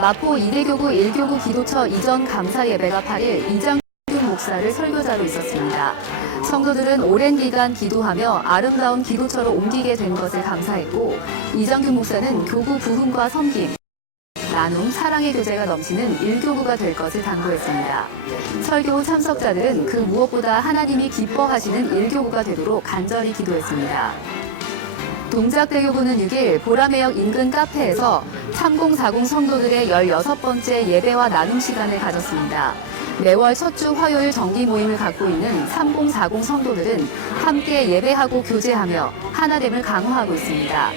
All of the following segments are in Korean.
마포 이대교구 1교구 기도처 이전 감사 예배가 8일 이장균 목사를 설교자로 있었습니다. 성도들은 오랜 기간 기도하며 아름다운 기도처로 옮기게 된 것을 감사했고, 이장균 목사는 교구 부흥과 섬김, 나눔, 사랑의 교제가 넘치는 1교구가 될 것을 당부했습니다. 설교 후 참석자들은 그 무엇보다 하나님이 기뻐하시는 1교구가 되도록 간절히 기도했습니다. 동작대교구는 6일 보라매역 인근 카페에서 3040 성도들의 16번째 예배와 나눔 시간을 가졌습니다. 매월 첫 주 화요일 정기 모임을 갖고 있는 3040 성도들은 함께 예배하고 교제하며 하나됨을 강화하고 있습니다.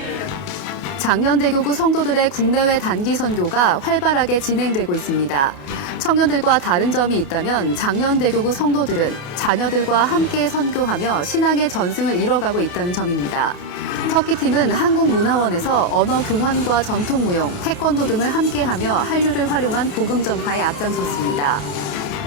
장년대교구 성도들의 국내외 단기 선교가 활발하게 진행되고 있습니다. 청년들과 다른 점이 있다면 장년대교구 성도들은 자녀들과 함께 선교하며 신앙의 전승을 이뤄가고 있다는 점입니다. 터키팀은 한국문화원에서 언어 교환과 전통무용, 태권도 등을 함께하며 한류를 활용한 복음 전파에 앞장섰습니다.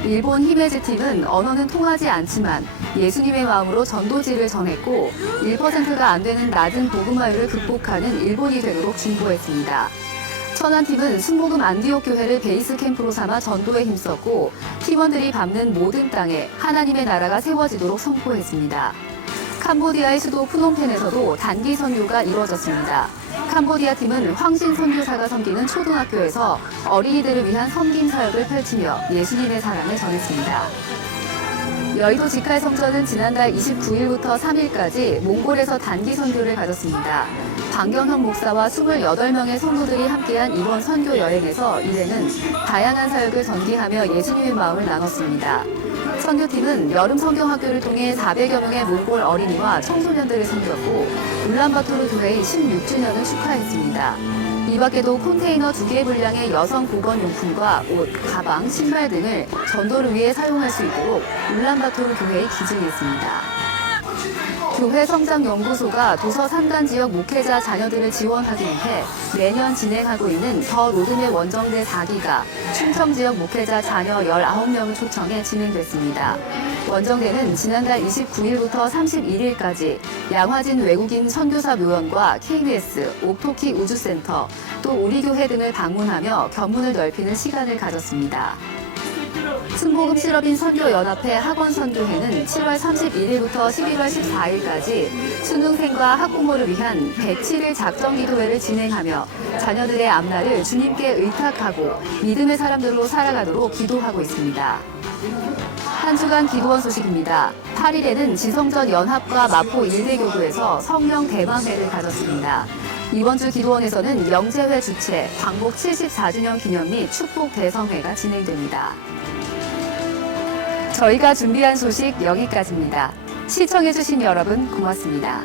일본 히메즈팀은 언어는 통하지 않지만 예수님의 마음으로 전도지를 전했고 1%가 안 되는 낮은 복음화율을 극복하는 일본이 되도록 중보했습니다. 천안팀은 순복음 안디옥 교회를 베이스 캠프로 삼아 전도에 힘썼고 팀원들이 밟는 모든 땅에 하나님의 나라가 세워지도록 선포했습니다. 캄보디아의 수도 프놈펜에서도 단기 선교가 이루어졌습니다. 캄보디아 팀은 황신 선교사가 섬기는 초등학교에서 어린이들을 위한 섬김 사역을 펼치며 예수님의 사랑을 전했습니다. 여의도 직할성전은 지난달 29일부터 3일까지 몽골에서 단기 선교를 가졌습니다. 방경현 목사와 28명의 성도들이 함께한 이번 선교 여행에서 일행은 다양한 사역을 전기하며 예수님의 마음을 나눴습니다. 선교팀은 여름 성경학교를 통해 400여 명의 몽골 어린이와 청소년들을 섬겼고 울란바토르 교회의 16주년을 축하했습니다. 이 밖에도 컨테이너 2개 분량의 여성 보건용품과 옷, 가방, 신발 등을 전도를 위해 사용할 수 있도록 울란바토르 교회에 기증했습니다. 교회 성장연구소가 도서 산간 지역 목회자 자녀들을 지원하기 위해 매년 진행하고 있는 더 로드맵 원정대 4기가 충청 지역 목회자 자녀 19명을 초청해 진행됐습니다. 원정대는 지난달 29일부터 31일까지 양화진 외국인 선교사 묘연과 KBS, 옥토키 우주센터, 또 우리 교회 등을 방문하며 견문을 넓히는 시간을 가졌습니다. 순복음 실업인 선교연합회 학원선교회는 7월 31일부터 11월 14일까지 수능생과 학부모를 위한 107일 작정기도회를 진행하며 자녀들의 앞날을 주님께 의탁하고 믿음의 사람들로 살아가도록 기도하고 있습니다. 한 주간 기도원 소식입니다. 8일에는 지성전 연합과 마포 일대교구에서 성령 대방회를 가졌습니다. 이번 주 기도원에서는 영재회 주최, 광복 74주년 기념 및 축복 대성회가 진행됩니다. 저희가 준비한 소식 여기까지입니다. 시청해주신 여러분 고맙습니다.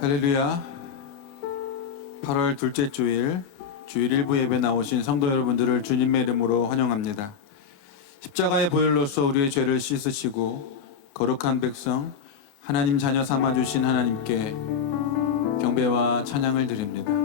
할렐루야. 8월 둘째 주일 일부 예배 나오신 성도 여러분들을 주님의 이름으로 환영합니다. 십자가의 보혈로서 우리의 죄를 씻으시고 거룩한 백성 하나님 자녀 삼아주신 하나님께 경배와 찬양을 드립니다.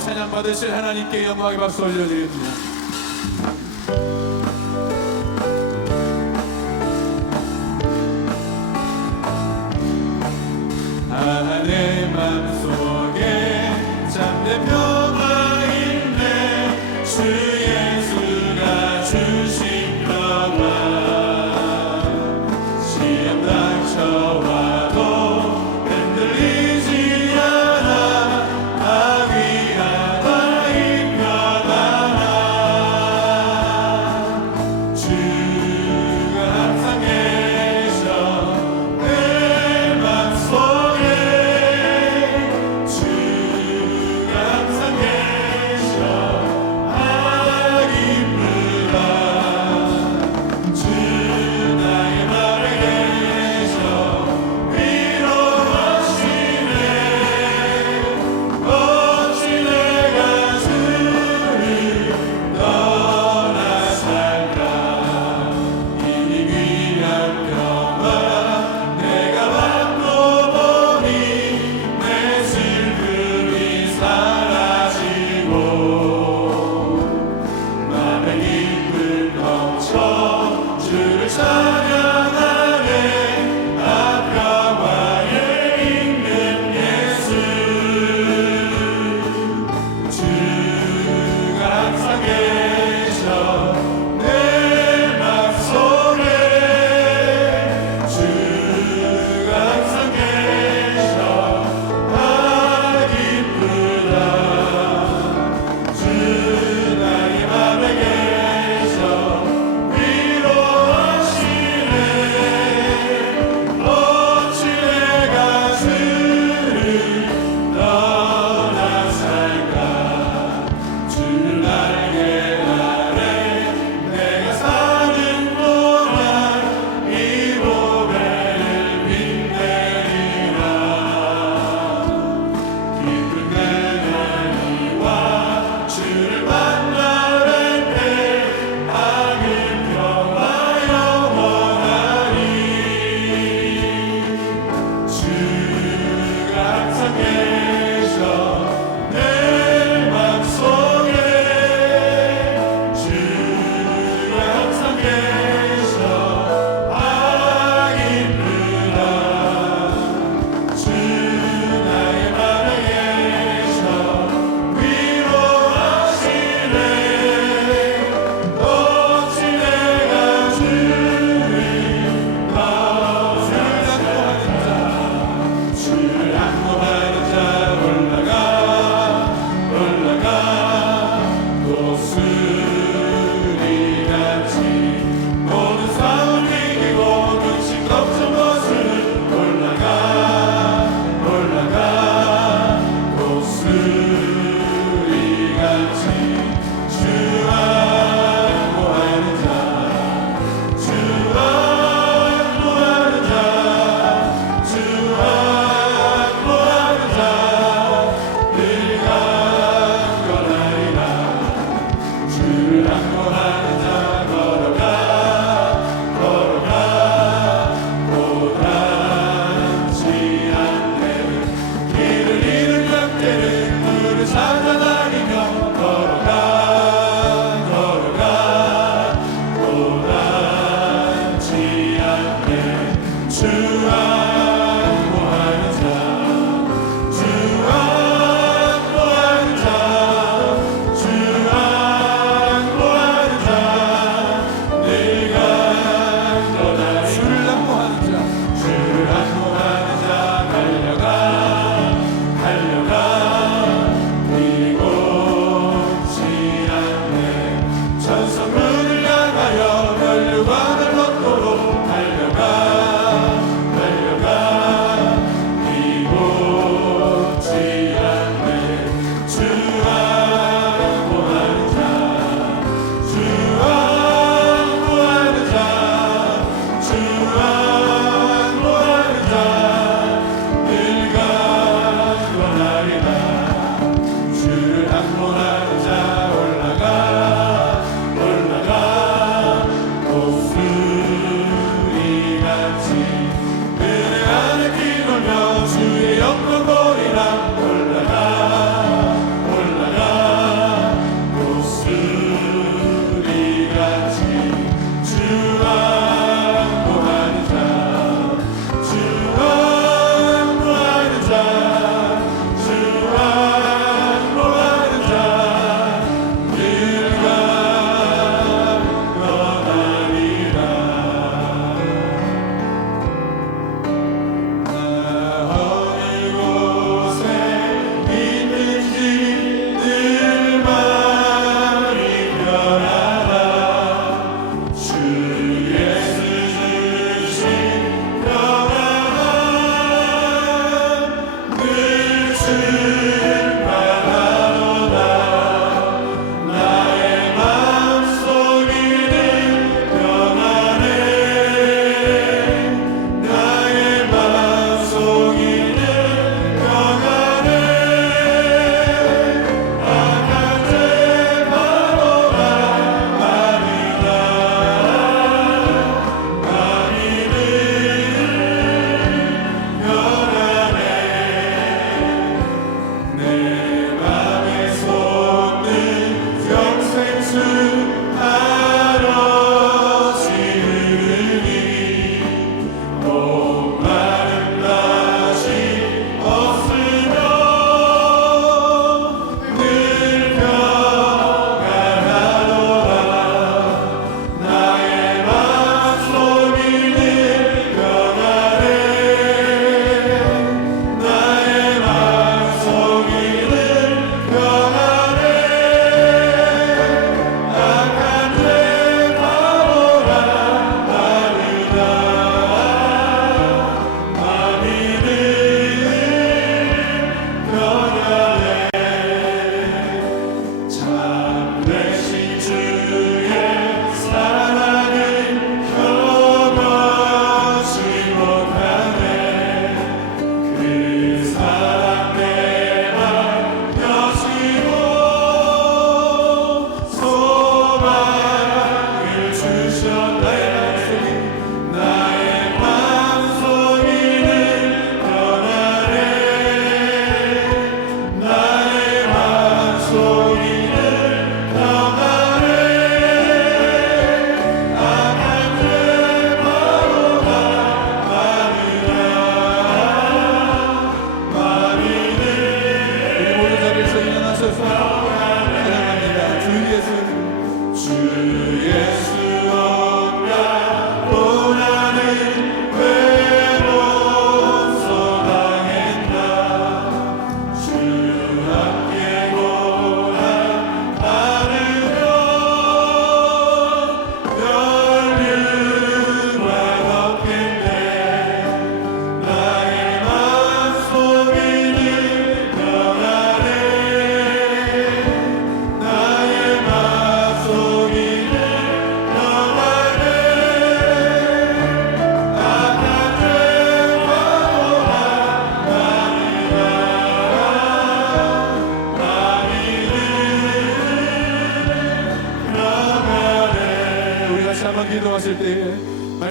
찬양 받으실 하나님께 영광의 박수 올려드립니다. 내 맘속에 참된 평화 있네. 주 예수가 주신 평화. 시험 닥쳐와도 흔들리지 않아. 마귀야 나의 편 하나.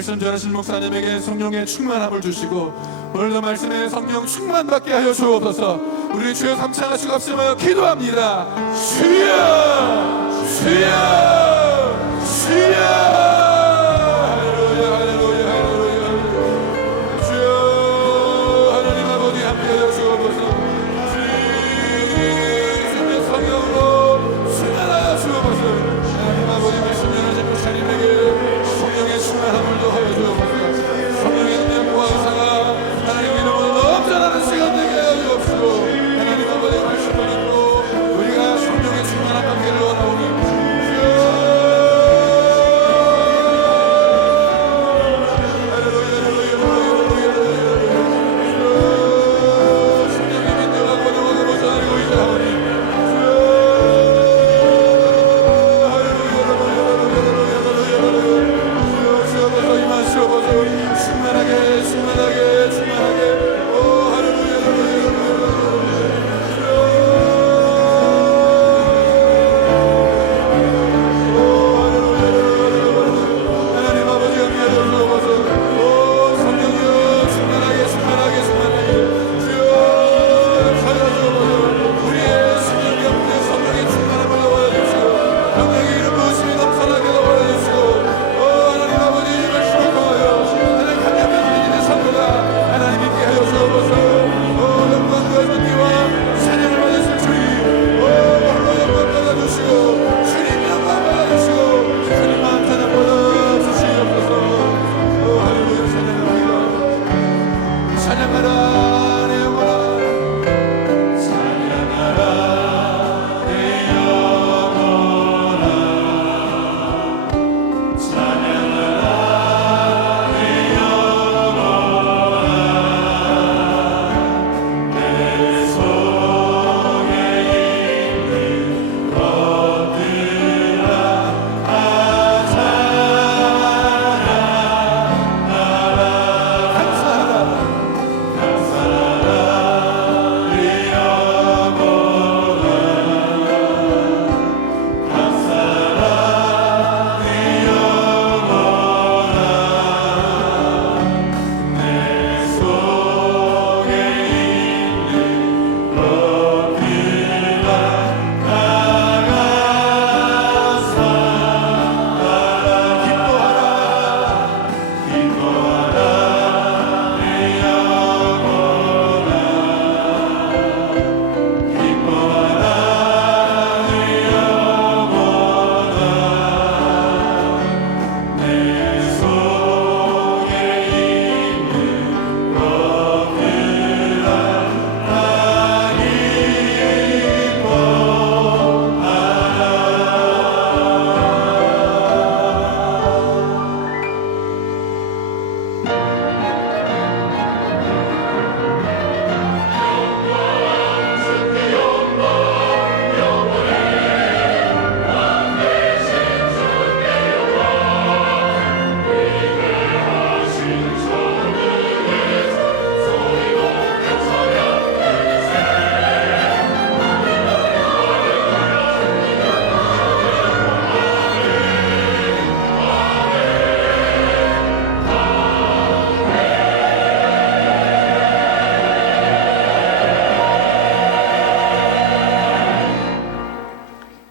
말씀 전하신 목사님에게 성령의 충만함을 주시고 오늘도 말씀에 성령 충만받게 하여 주옵소서. 우리 주여 삼창하시고 합심하여 기도합니다. 주여 주여 주여. 할렐루야 할렐루야 할렐루야. 주여 하나님 아버지 함께하여 주옵소서. 주님의 성령으로 충만하여 주옵소서. 하나님 아버지 말씀 전하신 목사님에게 성령의 충만함을 더하여 주옵소서. 성령의 능력과 의사가 하나님 이름으로 넘쳐나는 시간 되게 하여 주옵시고 하나님 아버지 말씀을 듣고 우리가 성령의 충만한 관계를 원하오니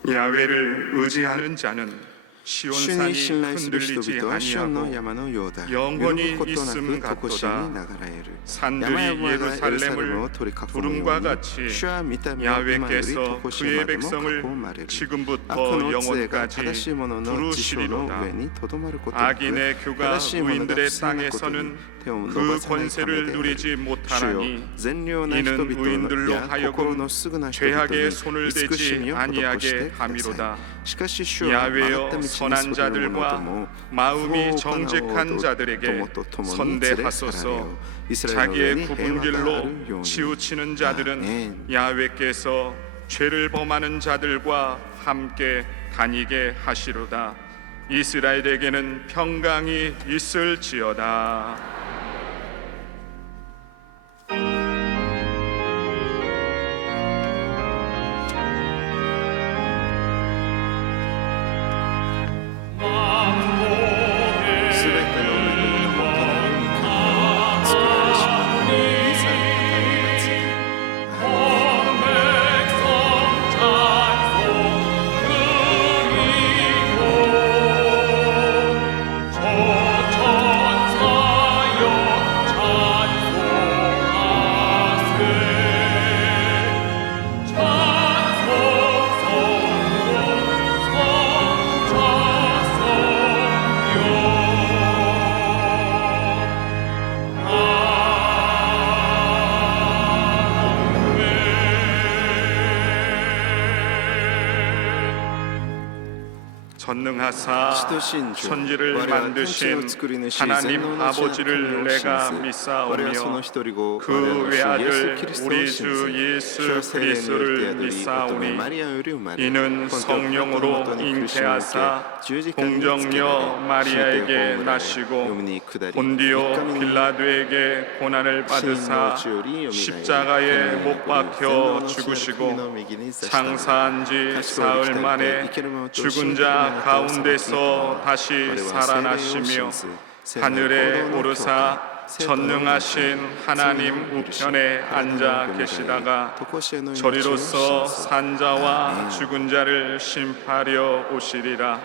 야훼를 의지하는 자는 主に 시온산이 信頼する人 흔들리지 々はシオンの 아니하고 山のようだ。 영원히 揺るぐことな 있음 く常しえ 같도다. に流れる。 산들이 山々がエルサレム 예루살렘을 を取り囲むよ 두름과 うに、 같이 主は見た目は今より 야훼께서 常しえ 그의 までも 백성을 囲まれる。悪 지금부터 の杖が正しい 영원까지 者の知性の 두루시리로다. 上にとどまることなく、 악인의 교가 正しい者が 의인들의 不正なことに 땅에서는 手を伸 그 ばさないため 권세를 である。 누리지 主よ 못하나니 善良な人 이는 々 의인들로 や心 하여금 のすぐな人々に 죄악의 손을 慈し 대지 みを施して 아니하게 くださ 함이로다. い。しかし主は曲がった道 야훼여 に 선한 それる者ど 자들과 も 마음이 정직한 자들에게友と共に連れ去られ 선대하소서. よ。イスラエルの上 자기의 に平 굽은 和があ 길로 るように。 치우치는 자들은 아멘. 야훼께서 죄를 범하는 자들과 함께 다니게 하시로다. 이스라엘에게는 평강이 있을지어다. 전능하사 천지를 만드신 하나님 아버지를 내가 믿사오며 그 외아들 우리 주 예수 그리스도를 믿사오니 이는 성령으로 잉태하사 동정녀 마리아에게 나시고 본디오 빌라도에게 고난을 받으사 십자가에 못 박혀 죽으시고 장사한 지 사흘 만에 죽은 자 가운데서 다시 살아나시며 하늘에 오르사 전능하신 하나님 우편에 앉아 계시다가 저리로서 산자와 죽은 자를 심판하려 오시리라.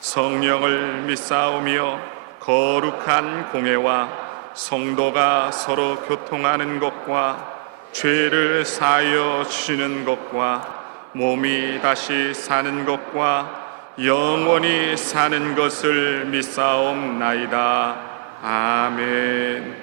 성령을 믿사오며 거룩한 공회와 성도가 서로 교통하는 것과 죄를 사하여 주시는 것과 몸이 다시 사는 것과 영원히 사는 것을 믿사옵나이다. 아멘.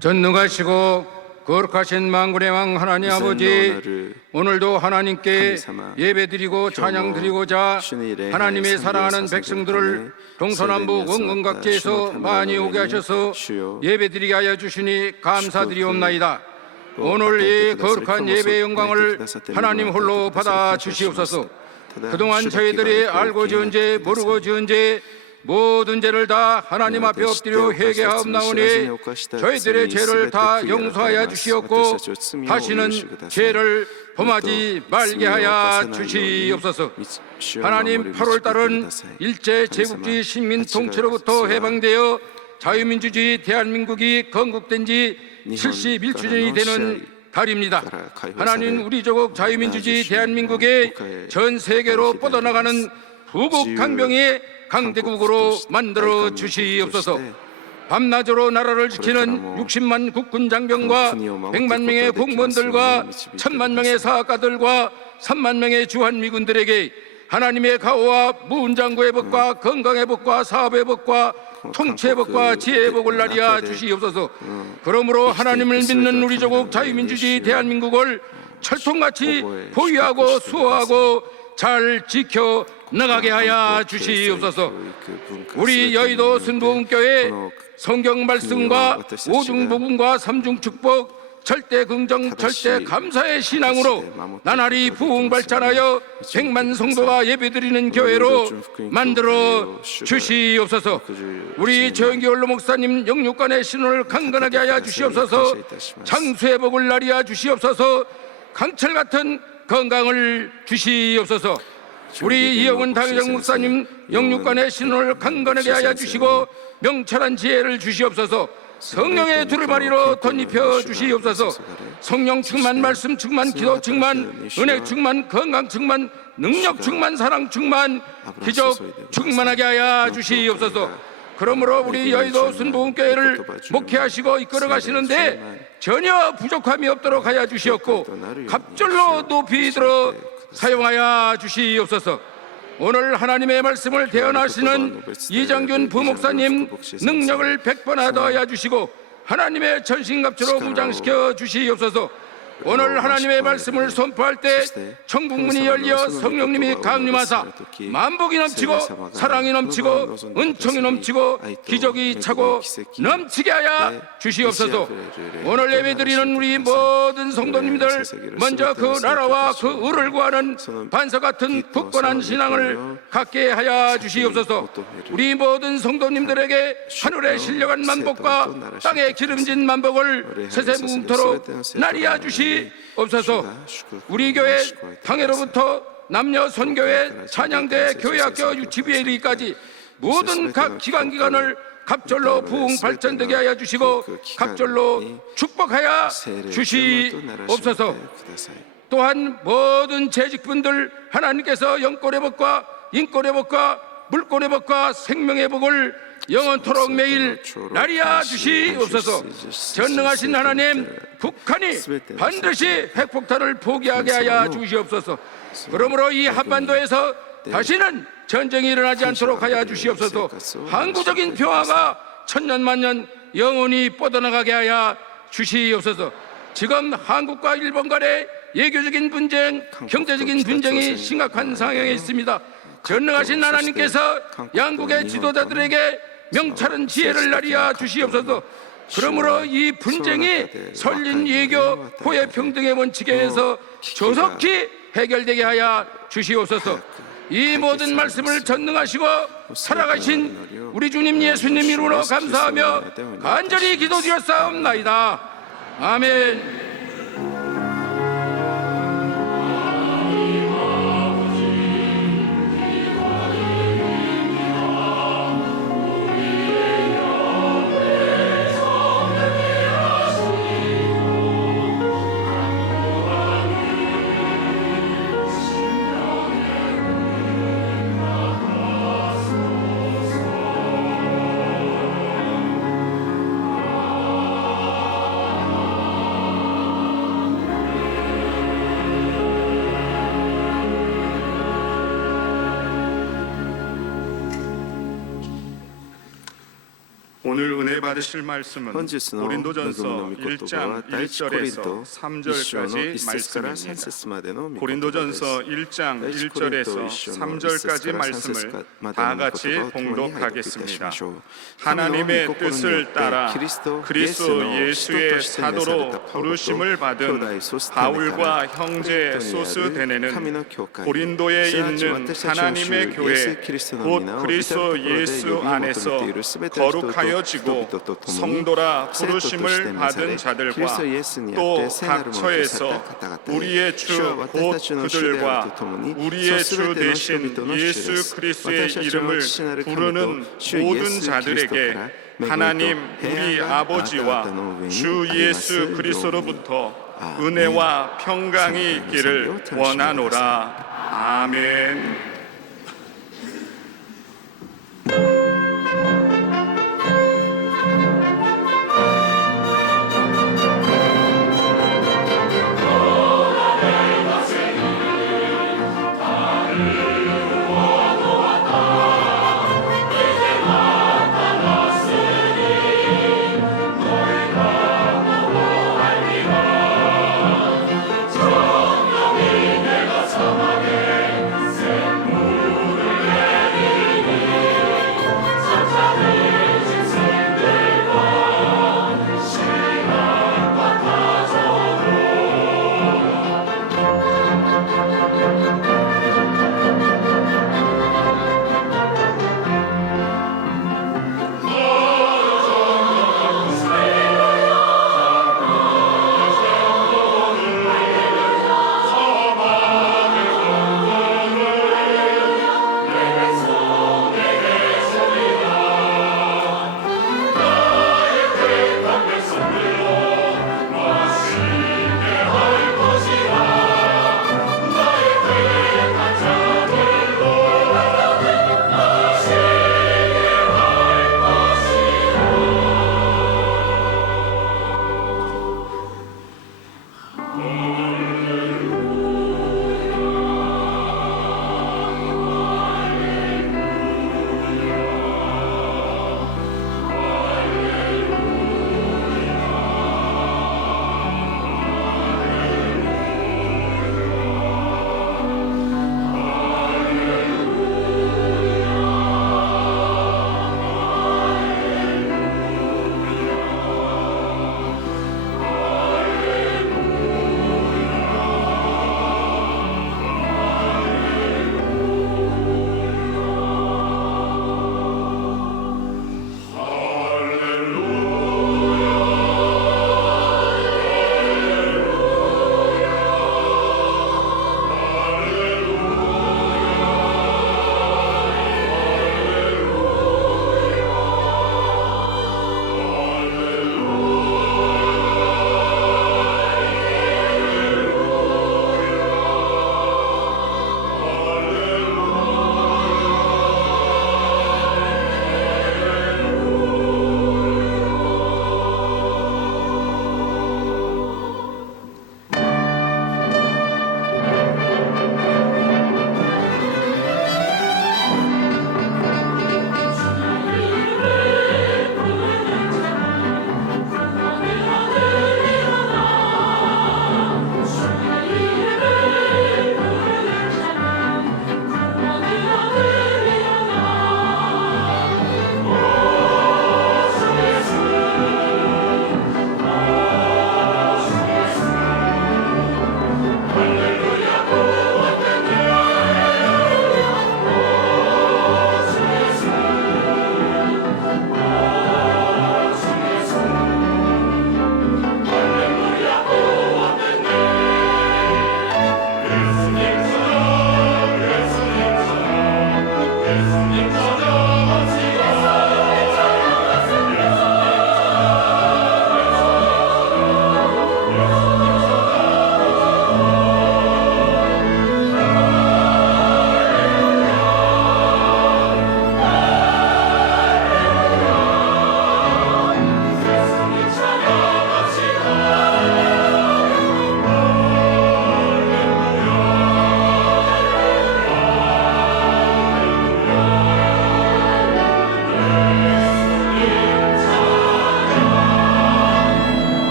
전능하시고 거룩하신 만군의 왕 하나님 아버지, 오늘도 하나님께 예배드리고 찬양드리고자 하나님의 사랑하는 백성들을 동서남북 원근각지에서 많이 오게 하셔서 예배드리게 하여 주시니 감사드리옵나이다. 오늘 이 거룩한 예배의 영광을 하나님 홀로 받아 주시옵소서. 그동안 저희들이 알고 지은 죄 모르고 지은 죄 모든 죄를 다 하나님 앞에 엎드려 회개하옵나오니 저희들의 죄를 다 용서하여 주시옵고 다시는 죄를 범하지 말게 하여 주시옵소서. 하나님, 8월달은 일제 제국주의 식민 통치로부터 해방되어 자유민주주의 대한민국이 건국된 지 71주년이 되는 달입니다. 하나님, 우리 조국 자유민주주의 대한민국의 전 세계로 뻗어나가는 부국 강병의 강대국으로 만들어 주시옵소서. 밤낮으로 나라를 지키는 60만 국군 장병과 100만 명의 공무원들과 1000만 명의 사학가들과 3만 명의 주한미군들에게 하나님의 가호와 무운장구의 복과 건강의 복과 사업의 복과 통치의 복과 지혜의 복을 나리아 주시옵소서. 그러므로 하나님을 믿는 우리 조국 자유민주주의 대한민국을 철통같이 보유하고 수호하고 잘 지켜 나가게 하여 주시옵소서. 우리 여의도 순복음교회 성경 말씀과 오중복음과 삼중축복 절대 긍정 절대 감사의 신앙으로 나날이 부흥발전하여 100만 성도가 예배드리는 교회로 만들어 주시옵소서. 우리 조영기 원로 목사님 영육간의 신원을 강건하게 하여 주시옵소서. 장수의 복을 나리아 주시옵소서. 강철 같은 건강을 주시옵소서. 우리 이영훈 당회장 목사님 영육간의 신원을 강건하게 하여 주시고 명철한 지혜를 주시옵소서. 성령의 두루마리로 덧입혀 주시옵소서. 성령 충만, 말씀 충만, 기도 충만, 은혜 충만, 건강 충만, 능력 충만, 사랑 충만, 기적 충만하게 하여 주시옵소서. 그러므로 우리 여의도 순복음교회를 목회하시고 이끌어 가시는데 전혀 부족함이 없도록 하여 주시옵고 갑절로 높이 들어 사용하여 주시옵소서. 오늘 하나님의 말씀을 대언하시는 이정균 부목사님 능력을 100번 더하여 주시고 하나님의 전신갑주로 무장시켜 주시옵소서. 오늘 하나님의 말씀을 선포할 때 천국문이 열려 성령님이 강림하사 만복이 넘치고 사랑이 넘치고 은총이 넘치고 기적이 차고 넘치게 하여 주시옵소서. 오늘 예배드리는 우리 모든 성도님들 먼저 그 나라와 그 의를 구하는 반석 같은 굳건한 신앙을 갖게 하여 주시옵소서. 우리 모든 성도님들에게 하늘에 신령한 만복과 땅에 기름진 만복을 세세무궁토록 나리아 주시옵소서. 우리 교회 당회로부터 남녀 선교회 찬양대 교회학교 유치부에 이르기까지 모든 각 기관기관을 갑절로 부흥 발전되게 하여 주시고 갑절로 축복하여 주시옵소서. 또한 모든 재직분들 하나님께서 영권의 복과 인권의 복과 물권의 복과 생명의 복을 영원토록 매일 나리아 주시옵소서. 전능하신 하나님, 북한이 반드시 핵폭탄을 포기하게 하여 주시옵소서. 그러므로 이 한반도에서 다시는 전쟁이 일어나지 않도록 하여 주시옵소서. 항구적인 평화가 천년만년 영원히 뻗어나가게 하여 주시옵소서. 지금 한국과 일본 간의 외교적인 분쟁, 경제적인 분쟁이 심각한 상황에 있습니다. 전능하신 하나님께서 양국의 지도자들에게 명철한 지혜를 나리아 주시옵소서. 그러므로 이 분쟁이 설린 외교, 호혜 평등의 원칙에 의해서 조속히 해결되게 하여 주시옵소서. 이 모든 말씀을 전능하시고 살아가신 우리 주님 예수님 이름으로 감사하며 간절히 기도드렸사옵나이다. 아멘. 오늘 은혜 받으실 말씀은 本日の恵みの 고린도전서 御言葉 1장 は第一コリン 1절에서 ト1章の1 3절까지 節から3 말씀입니다. 節までの御言葉です。 고린도전서 1장 1절에서 3절까지 말씀을 다 같이 봉독하겠습니다. 하나님의 뜻을 따라 그리스도 예수의 사도로 부르심을 받은 바울과 형제 소스데네는 고린도에 있는 하나님의 교회 곧 그리스도 예수 안에서 거룩하여지고 성도라 부르심을 받은 자들과 또 각 처에서 우리의 주 곧 그들과 우리의 주 되신 예수 그리스도의 이름을 부르는 모든 자들에게 하나님 우리 아버지와 주 예수 그리스도로부터 은혜와 평강이 있기를 원하노라. 아멘.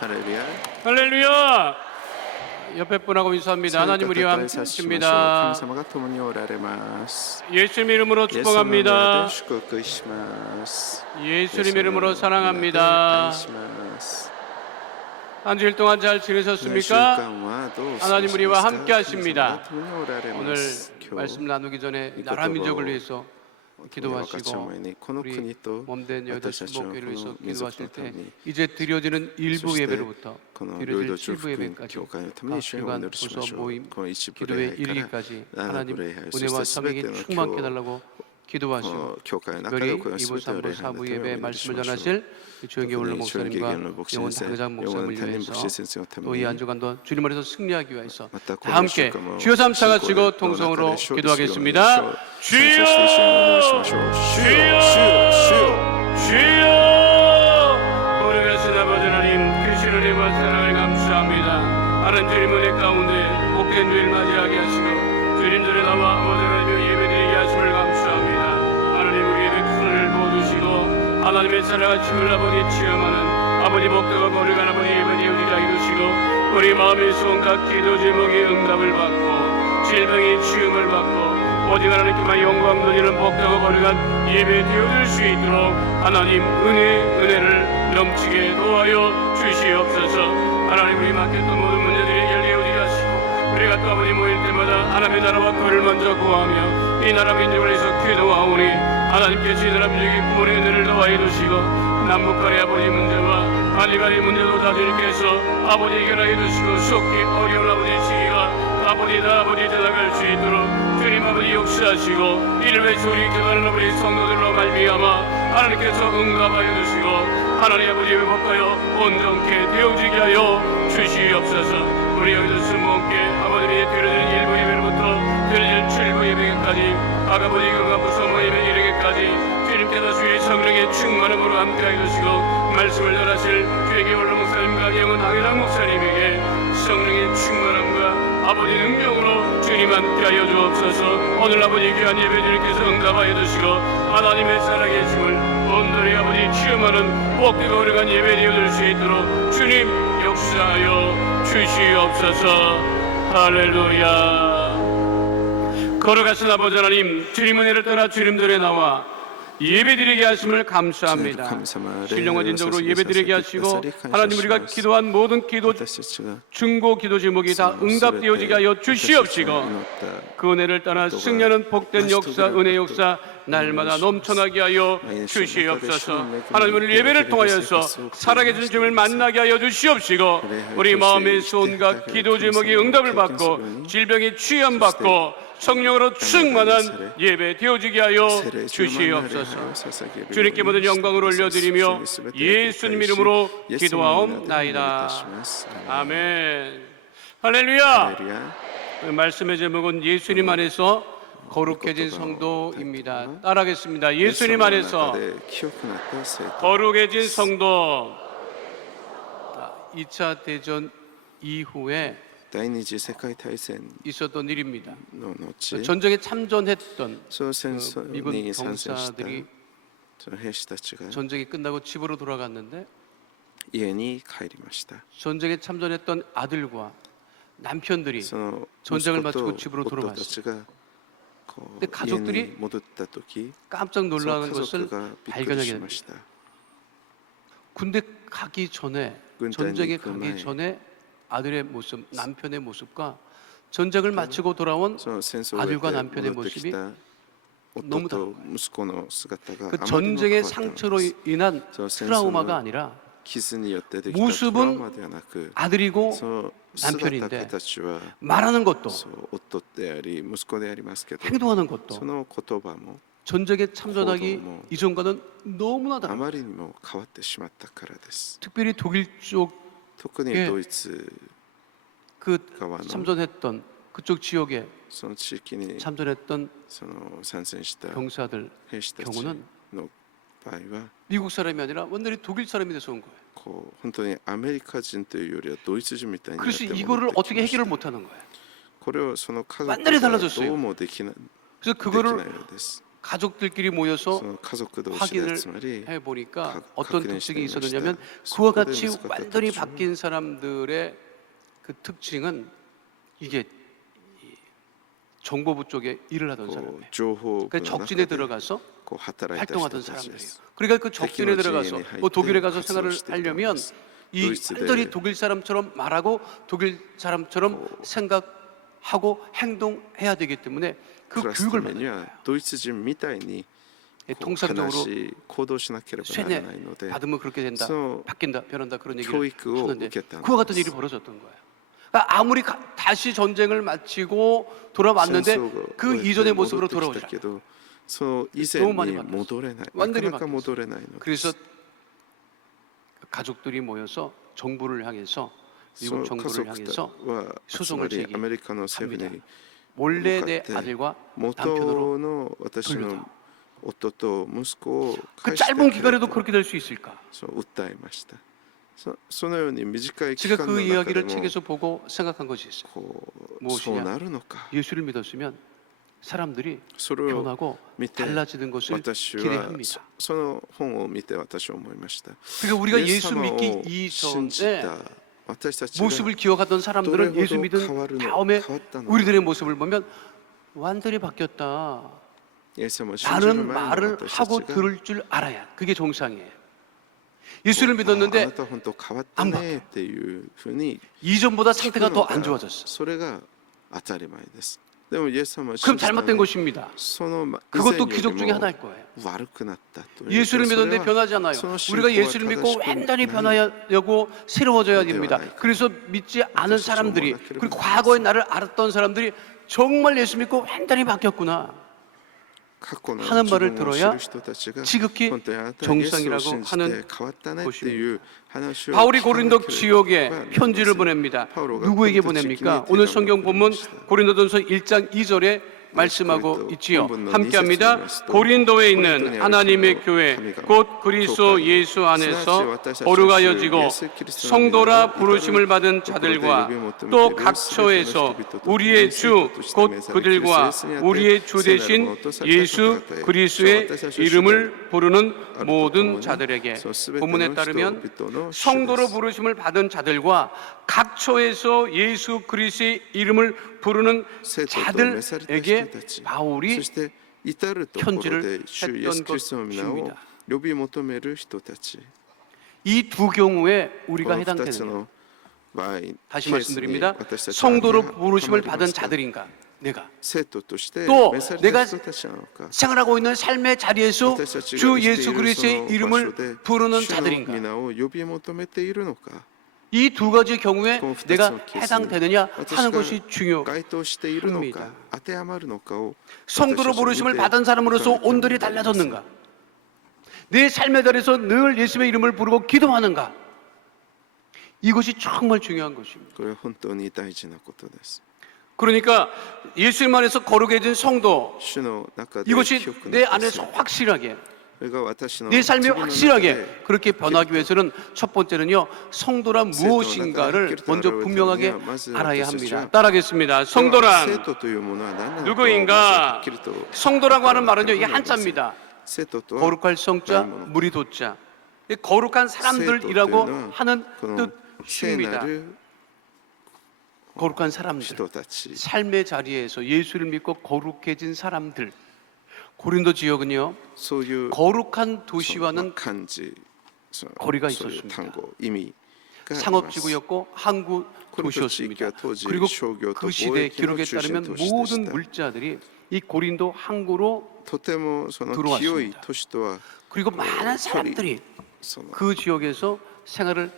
할렐루야. 할렐루야. 옆에 분하고 인사합니다. 하나님 우리와 함께 하십니다. 감사마가 도모니 오라레마스. 예수님 이름으로 축복합니다. 축복하시마스. 예수님 이름으로 사랑합니다. 한 주일 동안 잘 지내셨습니까? 하나님 우리와 함께 하십니다. 오늘 말씀 나누기 전에 나라 민족을 위해서 기도하시고 우리 몸된 여덟 목회를 위해서 기도하실 때 이제 드려지는 일부 예배로부터 드려질 칠부 예배까지 일간 부서 모임 기도에 이르기까지 하나님 은혜와 사명이 충만케 해달라고 기도하시고 특별히 2부, 3부, 4부 예배에 말씀을 전하실 조영기 원로 목사님과 영원 당회장 목사님을 위해서 또 이 한 주간도 주님 안에서 승리하기 위해서 다 함께 주여 삼차 가지고 통성으로 기도하겠습니다. 주여 주여 주여 오래가신 아버지 하나님 크신 은혜와 사랑을 감사합니다. 하나님 주님 은혜 가운데 복된 주일 맞이하게 하시고 주님 전에 나와 아버지 하나님의 예배드리게 하심을 감사합니다. 하나님 우리 예배 큰 은혜를 부어주시고 하나님의 사랑과 힘을 아버지 체험하는 아버지 복되고 거룩한 아버지 예배드리게 해주시고 우리 마음의 온갖 기도 제목의 응답을 받고 질병의 치유를 받고 오직 하나님께만 영광 돌리는 복되고 거룩한 예배 되어줄 수 있도록 하나님 은혜를 넘치게 도와여 주시옵소서. 하나님 우리 맡겼던 모든 문제들이 열리어지게 하시고 우리가 또 아버지 모일 때마다 하나님의 나라와 그를 먼저 구하며 이 나라 민족을 위해서 기도하오니 하나님께서 이 나라 민족의 구원의 은혜를 더하여 주시고 남북한의 아버지 문제와 한일 문제도 다 주님께서 아버지 해결하여 주시고 속히 어려운 아버지 시기가 아버지 나 아버지 대답할 수 있도록 주님 아버지 역사하시고 이를 위해서 우리 기도하는 아버지 성도들로 말미암아 하나님께서 응답하여 주시고 하나님 아버지 회복하여 온전케 되어지게 하여 주시옵소서. 우리 여기서 숨어게 아버지의 드려지는 일부 예배로부터 드려질 칠부 예배까지 아버지 응답부 성모 예배 이르기까지 주님께서 주의 성령의 충만함으로 함께하여 주시고 말씀을 전하실 주에게 원로 목사님과 영원 당회장 목사님에게 성령의 충만함과 아버지 능력으로 주님 함께하여 주옵소서. 오늘 아버지 귀한 예배 주님께서 응답하여 주시고 하나님의 살아계심을 온전히 아버지 체험하는 복되고 오래간 예배 되어줄 수 있도록 주님 역사하여 주시옵소서. 할렐루야. 거룩하신 아버지 하나님 주님 은혜를 떠나 주님들에 나와 예배드리게 하심을 감사합니다. 신령한 인적으로 예배드리게 하시고 하나님 우리가 기도한 모든 기도 중고 기도 제목이 다 응답되어지게 하여 주시옵시고 그 은혜를 따라 승리하는 복된 역사 은혜 역사 날마다 넘쳐나게 하여 주시옵소서. 하나님 오늘 예배를 통하여서 살아계신 주님을 만나게 하여 주시옵시고 우리 마음의 소원과 기도 제목이 응답을 받고 질병이 치유받고 성령으로 충만한 예배 되어지게 하여 주시옵소서. 주님께 모든 영광을 올려드리며 예수님 이름으로 기도하옵나이다. 아멘. 할렐루야. 말씀의 제목은 예수님 안에서 거룩해진 성도입니다. 따라하겠습니다. 예수님 안에서 거룩해진 성도. 2차 대전 이후에 있었던 일입니다. 전쟁에 참전했던 미군 병사들이 전쟁이 끝나고 집으로 돌아갔는데 전쟁에 참전했던 아들과 남편들이 전쟁을 마치고 집으로 돌아왔어요. 근데 가족들이 깜짝 놀라는 것을 발견하게 됩니다. 군대 가기 전에 전쟁에 가기 전에 아들의 모습, 남편의 모습과 전쟁을 마치고 돌아온 아들과 남편의 모습이 너무 다른 거예요. 그 전쟁의 상처로 인한 트라우마가 아니라 모습은 아들이고 남편인데 말하는 것도 행동하는 것도 전쟁에 참전하기 이전과는 너무나 다릅니다. 특별히 독일 쪽 그 참전했던 그쪽 지역에 참전했던 병사들 경우는 미국 사람이 아니라 완전히 독일 사람이 돼서 온 거예요. 그래서 이거를 어떻게 해결을 못하는 거예요. 완전히 달라졌어요. 그래서 그거를 가족들끼리 모여서 その家族同士で 확인을 集まり 해보니까 각- 어떤 각인을 특징이 시도해보시다. 있었느냐면 소- 그와 같이 소대에서 갖다 완전히 닫죠. 바뀐 사람들의 그 특징은 이게 이 정보부 쪽에 일을 하던 こう 사람이에요. 情報部 그러니까 の 적진에 中で 들어가서 こう働いた人 활동하던 たちで 사람들이에요. す。 그러니까 그 적진에敵の陣営に 들어가서 入って 뭐 독일에 가서 活動 생활을 していたん 하려면 です。 이 ドイツで 완전히 독일 사람처럼 말하고 독일 사람처럼 생각하고 행동해야 되기 때문에 그 暮らす 교육을 ために 받는 はドイツ人みたいに 거예요. こう 통상적으로 話し行動しなければなら 쇠뇌 ないので 받으면 그렇게 된다, 그래서 바뀐다, 변한다 그런 얘기를 교육을 하는데受けたん 그와 같은です。 일이 벌어졌던 거예요. 그러니까 아무리 다시 전쟁을 마치고 돌아왔는데 戦争が 그 終えて 이전의 戻 모습으로 ってき 돌아오지 たけ 않아요. どその以前 너무 많이 に 바뀌었어요. 戻れないなか 완전히 なか 바뀌었어요. 戻れないので 그래서 가족들이 모여서 정부를 향해서 そ 미국 の家 정부를 族 향해서 は集 소송을 まりアメリカの政府 합니다. に 몰래 내 똑같아. 아들과 元 남편으로 の私 돌려다. の夫と息子を 그 返して 짧은 くれ 기간에도 と 그렇게 될 수 있을까? そう訴えました。そのように短い期 제가 間の 그 中で 이야기를 も 책에서 보고 생각한 것이 있어요. こう 무엇이냐? そうなるのか 예수를 믿었으면 사람들이 それを 변하고 見て 달라지는 것을 私は 기대합니다. その本を見て私は思いました。 그러니까 우리가 イエ 예수 ス様 믿기 を信じ 이전에 た私たちが 모습을 기억하던 사람들은 예수 믿은 다음에 우리들의 모습을 보면 완전히 바뀌었다. イエス様を信じる 라는 前の 말을 私た 하고 ちが 들을 줄 알아야 그게 정상이에요. 예수를 あ 믿었는데 なた本当変わったねっていうふうに 이전보다 聞く 상태가 の 더 が 안 좋아졌어. それが当たり前です。でもイエス様を 그럼 信じた 잘못된 ね 것입니다. その以前 그것도 より 기적 중에 も 하나일 거예요. 悪くなったという 예수를 믿었는데 변하지 않아요. 우리가 예수를 믿고 완전히 변하려고 새로워져야 됩니다. 그래서 믿지 않은 사람들이 그리고 과거의 나를 알았던 사람들이 정말 예수 믿고 완전히 바뀌었구나. 過去の 하는 自 말을 分を知 들어야 る人たちが 지극히 本当にあなたはイエスを 정상이라고 信じて 하는 変わったねっていう話を 바울이 聞かなけれ 고린도 ば 지역에 なりません 편지를 보냅니다. 바울가 누구에게 고린도 보냅니까? 지역에 오늘 대답을 성경 본문 보냅니다. 고린도전서 1장 2절에 말씀하고 있지요. 본문의 함께합니다. 이세스님에서도 고린도에 있는 고린도에 하나님의 알려진 교회 하나님의 곧 그리스도 교회, 예수 안에서 스나치 거룩하여지고 예수 그리스도 성도라 안에서 부르심을 받은 이따른 자들과 고린도에 또 있는 각처에서 스베토 우리의 스베토 주 스베토 곧 스베토 그들과 스베토 우리의 주 대신 스베토 예수 스베토 그리스도의 스베토 이름을 부르는 스베토 모든 스베토 자들에게 스베토 본문에 스베토 따르면 스베토 성도로 스베토 부르심을 받은 자들과 각처에서 예수 그리스도의 이름을 부르는 生徒と召された人 자들에게 たち 바울이 そして至るところ 편지를 で主イエスキリストの皆を 했던 呼び求める人たち 이 두 경우에 こ 우리가 の2つ 해당되는 の場合 다시 ケースに 말씀드립니다. 私たちは 성도로 当ては 부르심을 まりま 받은 すか 자들인가? 내가 生徒として 또 召され 내가 た人たちなのか 생활하고 있는 삶의 자리에서 私たちが 주 生きてい 예수 るそ 그리스도의 の場所 이름을 で 부르는 主の 자들인가? 皆を呼び求めているのか 이 두 가지 경우에 この2つ 내가 のケースに 해당되느냐 私 하는 が 것이 중요. 該当しているの 합니다. か当てはまるのかを 성도로 부르심을 받은 사람으로서 온돌이 달라졌는가? 내 삶의 자리에서 늘 예수의 이름을 부르고 기도하는가? 이것이 정말 중요한 것입니다. これは本当に大事なことです 그러니까 예수님 안에서 거룩해진 성도 主の中で 이것이 清く 내 なった 안에서 人 확실하게 それが私の 내 삶이 自分の中 확실하게 で 그렇게 변하기 위해서는 첫 번째는요 성도란 무엇인가를 먼저 분명하게 알아야 합니다. 따라하겠습니다. 生 성도란 徒というものは何なのかを 누구인가? はっきりと 성도라고 하는 말은요 이게 한자입니다. 生徒とは 거룩할 성자, 무리 도자. 이 거룩한 사람들이라고 하는 この聖な 뜻입니다. る 거룩한 사람들. 人たち 삶의 자리에서 예수를 믿고 거룩해진 사람들. 고린도 지역은요 そういう 거룩한 その 도시와는 漢字その 거리가 そういう 있었습니다. 単語意味があります 상업지구였고 항구 고린도 도시였습니다. 지역이当時 그리고商業と 그 시대 貿易の 기록에 中心 따르면 都市でした 모든 물자들이 이 고린도 항구로 とてもその 들어왔습니다. 清い都市とは 그리고 많은 사람들이 その 그 지역에서 생활을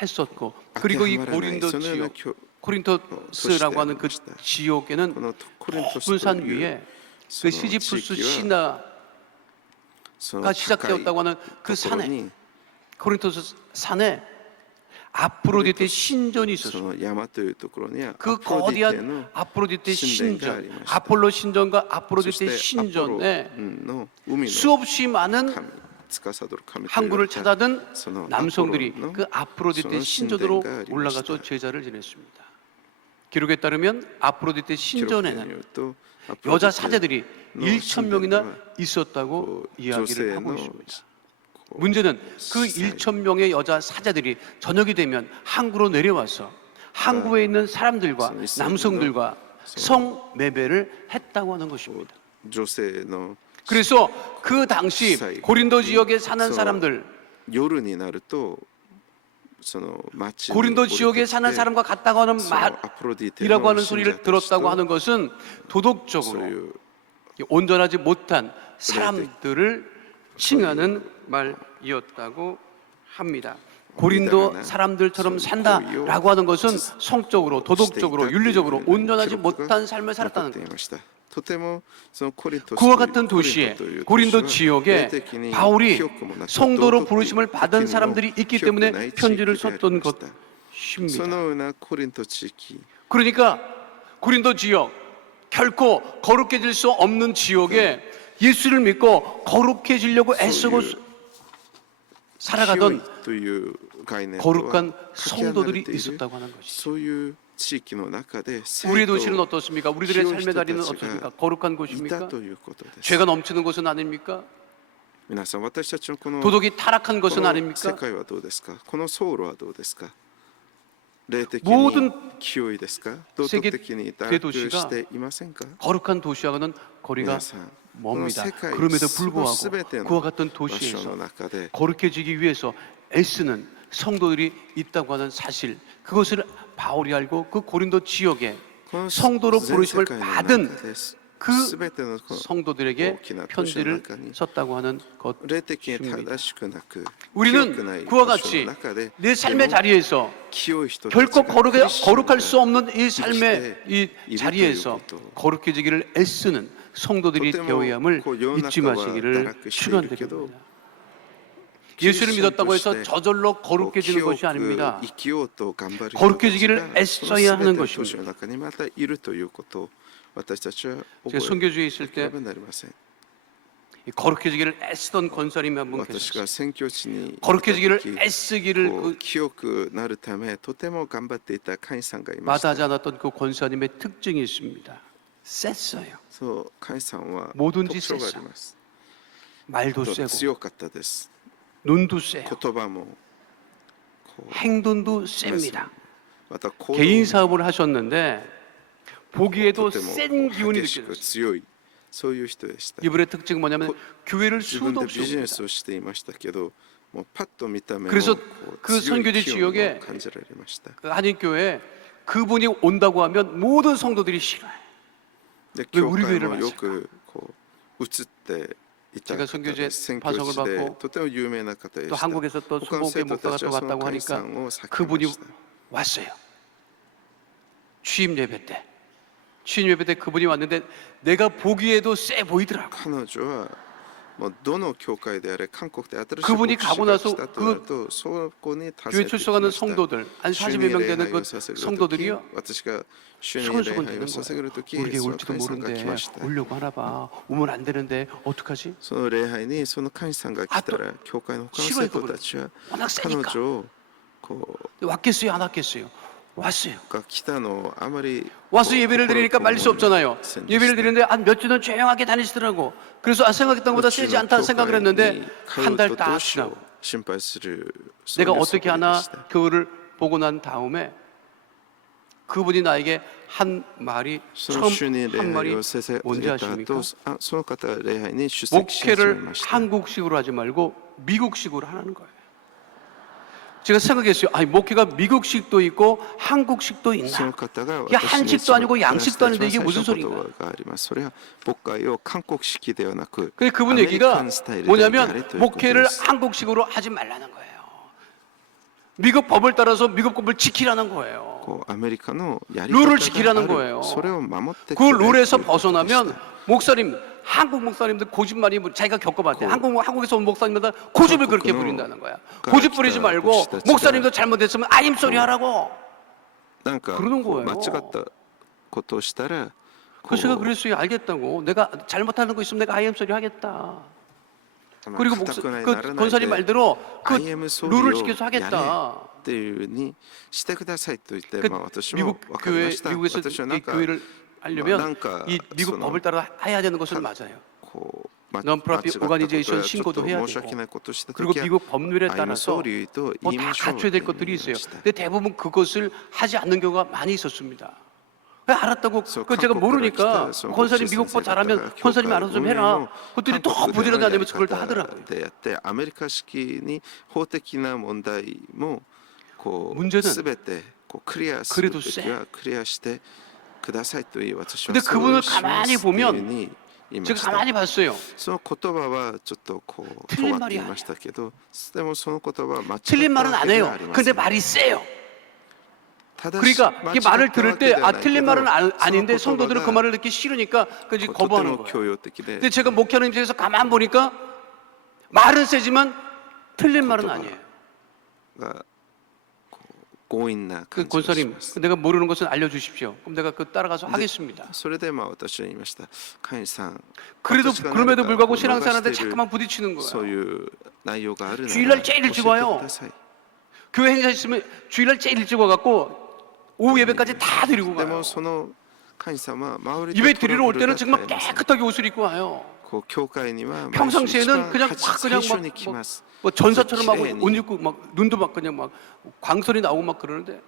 했었고 그리고 이 고린도 지역 코린토스라고 하는 그 こ 지역에는 のコリントス 높은 と 산 いう 위에 そ 그 の地 시지푸스 域は 신화가 その高い 시작되었다고 하는 그 ところ 산에 に 코린토스 산에 아프로디테 신전이 そ 있었어요. の山というところには 그 アポロディテ 거대한 の 아프로디테 神殿があ 신전, りました。 아폴로 신전과 そ 아프로디테 してアポロ 신전에 の海の 수없이 많은 神司る神と言わ 항구를 れた 찾아든 その 남성들이 アポロの 그 아프로디테 저는 신전으로 신殿がありました 올라가서 제자를 지냈습니다. 기록에 따르면 아프로디테 記録に 신전에는 よるとアポロディ 여자 テ 사제들이 1,000명이나 있었다고 이야기를 하고 있습니다. 문제는 그 1,000명의 여자 사자들이 저녁이 되면 항구로 내려와서 항구에 있는 사람들과 남성들과 성매매를 했다고 하는 것입니다. 女性の 그래서 그 당시 고린도 지역에 사는 사람들, 夜になるとその町に 고린도 지역에 사는 사람과 같다고 하는 そのアプロディテ 말이라고 の 하는 信者 소리를 たち 들었다고 と 하는 것은 そうい 도덕적으로 う 온전하지 못한 사람들을 칭하는 말이었다고 합니다. 고린도 사람들처럼 산다라고 하는 것은 성적으로, 도덕적으로, 윤리적으로 온전하지 못한 삶을 살았다는 거예요. とてもそのコリント 그와 같은 도시에, 고린도 지역에 바울이 성도로 부르심을 받은 사람들이 있기 때문에 편지를 썼던 そ 것입니다. のようなコリント地域 그러니까 고린도 지역, 결코 거룩해질 수 없는 지역에 예수를 믿고 거룩해지려고 애쓰고 清い 살아가던 という概念とは 거룩한 かけ離れ 성도들이 ている 있었다고 하는 것이죠. そういう地域の中で 우리의 도시는 生徒 어떻습니까? 우리들의 삶의 자리는 清い人たちが 어떻습니까? 거룩한 いた 곳입니까? ということです 죄가 넘치는 곳은 아닙니까? 皆さん私たちのこの 도덕이 타락한 こ 것은 の世 아닙니까? 界はどうですかこのソウルはどうですか霊的 모든 に清いですか道徳的に堕落していませんか 거룩한 도시와는 거리가 皆さんこの 멉니다. 世界 그럼에도 その 불구하고 全て 그와 の 같은 場所 도시에서 の中で 거룩해지기 위해서 애쓰는 성도들이 있다고 하는 사실, 그것을 바울이 알고 그 고린도 지역에 この 성도로 全 부르심을 世界の 받은 中で 그 全てのこの 성도들에게 大きな都市の 편지를 中に 썼다고 하는 霊的に 것입니다. 正しくなく清くな 우리는 い 그와 場所 같이 の中で 내 삶의 자리에서 清い人たち 결코 が 거룩할 수 ク 없는 이 生きて 삶의 이 いる 자리에서 ということ 거룩해지기를 애쓰는 성도들이 とても 되어야 함을 こう世の 잊지 中は 마시기를 堕落しているけど 축원드립니다. 예수를 믿었다고 해서 キリストとして 저절로 こう 거룩해지는 清 것이 く 아닙니다. 生きようと頑張る人たちが 거룩해지기를 애써야 하는 その全ての都市 것입니다. の中にまたいるということを私たちは 제가 覚 선교주에 え 있을 なけれ 때 ばなりません 이 거룩해지기를 애쓰던 권사님이 한 분 私が 계셨어요. 宣教地に行った 거룩해지기를 時 애쓰기를 こう 그 清くなるためとても頑張っていた会員さんがいました 마다하지 않았던 그 권사님의 특징이 있습니다. 셌어요. そう会員さんは 뭐든지 特徴があります 말도 と 세고 強かったです 눈도 세요. 言葉もこう 행동도 셉니다. また行動 개인 も 사업을 하셨는데 보기에도 とても 센 기운이 激しく 느껴졌어요. 強いそういう人でした 이분의 특징은 뭐냐면 교회를 自分 수도 で 없이 ビジネ 옵니다. スをしていましたけどもうパッと見た目も 그래서 こう 그 強い 선교지 気温 지역에 を感じられました 그 한인교회 그분이 온다고 하면 모든 성도들이 싫어요. で 왜 教 우리 会 교회를 もよ 왔을까? くこう映っていた 제가 方 선교제 で宣教 파송을 師で 받고 とても有名な方で 또 した 한국에서 또 他の 수목회 生徒 목사가 たち 또 はその 왔다고 会 하니까 さんを避けま 그분이 した 왔어요. 취임 예배 때. 취임 예배 때 그분이 왔는데 내가 보기에도 세 보이더라고. 彼女はもうどの教会であれ韓国で新しい 그분이 牧師 가고 が 나서 来たとなるとそこに訪 교회 ねてきま 출석하는 した 성도들 한 主 40여 に 명 礼 되는 拝 그 をさせる時 성도들이요. 私が主に礼 수근수근 拝 되는 をさせ 거예요. る時 우리 その 올지도 会さんが 모르는데 来ました 오려고 하나 봐. 오면 안 되는데 어떡하지? その礼拝にその会さんが来たら教会の他の生徒たちは 워낙 彼 세니까 女をこう 왔겠어요, 안 왔겠어요? 왔어요. が来たのをあまり 와서 예배를 드리니까 말릴 수 없잖아요. 예배를 り 드리는데 한 몇 주는 조용하게 다니시더라고. 그래서 생각했던 것보다 세지 않다는 생각을 했는데 한 달 딱 지나고 心配する 내가 そういう 어떻게 素振り 하나 でした 교회를 보고 난 다음에 그분이 나에게 한 말이 その主 처음 に礼 한 拝 말이 をさせ 뭔지 た 아십니까? 後その方は礼拝に出席し始め 목회를 ました 한국식으로 하지 말고 미국식으로 하라는 거예요. 제가 생각했어요. 아니 목회가 미국식도 있고 한국식도 そ 있나? の方が 이게 私に 한식도 아니고 話した 양식도 아닌데 이게 一番 무슨 最初の 소리인가? 言葉がありますそれは牧会を韓国式ではなく 근데 그분 アメリカ 얘기가 ンスタイルでやれ 뭐냐면 ということで 목회를 す 한국식으로 하지 말라는 거예요. 미국 법을 따라서 미국 법을 지키라는 거예요. こうアメリカのやり 룰을 方 지키라는 があ 거예요. るそれを守って 그 くれ 룰에서 ということでした 벗어나면 목사님, 한국 목사님들 고집만이 자기가 겪어봤대. 그- 한국에서 온 목사님마다 고집을 그렇게 한국은 부린다는 거야. 그 고집 부리지 말고 목사님들 목사님도 잘못했으면 아임소리 하라고. なんか 그러는 こう 거예요. 間違ったことをしたら 그 제가 그랬어요. 알겠다고. 내가 잘못하는 거 있으면 내가 아임소리 하겠다. まあ 그리고 固くなり 그 ならない 권사님 で 말대로 그 I am sorry 룰을 を 지켜서 やれ 하겠다. っていうふうにしてくださいと言って、 그 まあ私 미국 も分かりま 교회 した。 미국에서 私はなん 이 か 교회를 하려면 이 미국 법을 따라 해야 되는 것은 맞아요. Non-profit organization 신고도 해야 되고, 그리고 미국 법률에 따라서 뭐 다 갖춰야 될 것들이 있어요. 근데 대부분 그것을 하지 않는 경우가 많이 있었습니다. 왜 알았다고 그 제가 모르니까 권사님 미국법 잘하면 권사님이 알아서 좀 해라. 그것들이 또 부지런히 안 되면 그걸 다 하더라고요. でやってアメリカ式に法的な問題もこう 문제는 すべてこうクリアするべきはクリアしてくださいという私は 근데 そう 그분을 します 가만히 というふう 보면 に言いま 제가 した。 가만히 봤어요. その言葉はちょっとこう 틀린 尖って 말이 いましたけど、でもその言葉は間違った 틀린 말은 わ 안 けでは 해요. ありませ 근데 ん。 말이 세요. 正し 그러니까 間違 이 った 말을 わ 들을 けで 때 は 아 ないけ 틀린 ど 말은 その 아닌데 言葉 성도들은 그 が 말을 듣기 싫으니까 그 이제 とて 거부하는 も 거예요. 教養的で 근데 제가 목회하는 입장에서 가만 보니까 말은 세지만 틀린 말은 아니에요. がこう強引な 그 感じがし 권사님 ます。 내가 모르는 것은 알려주십시오. 그럼 내가 그 따라가서 하겠습니다. それで私は言いました。カインさん、 그래도 私が 그럼에도 何か 불구하고 こう逃 신앙생활한테 している 자꾸만 부딪히는 そう 거예요. いう内容があるなら 주일날 제일 教え 일찍 て 와요. ください。 교회 행사 있으면 주일날 제일 일찍 와갖고 오후 예배까지 다 드리고 で 가요. もその神様周り 예배 とトラ 드리러 올 ブルが 때는 絶え 정말 ません。 깨끗하게 옷을 입고 와요. こう教会には毎週一 평상시에는 番 그냥 最 막 그냥 初 막 に来ます。 뭐 전사처럼 막綺麗に 옷 입고 막 눈도 막 그냥 막 광선이 나오고 막 그러는데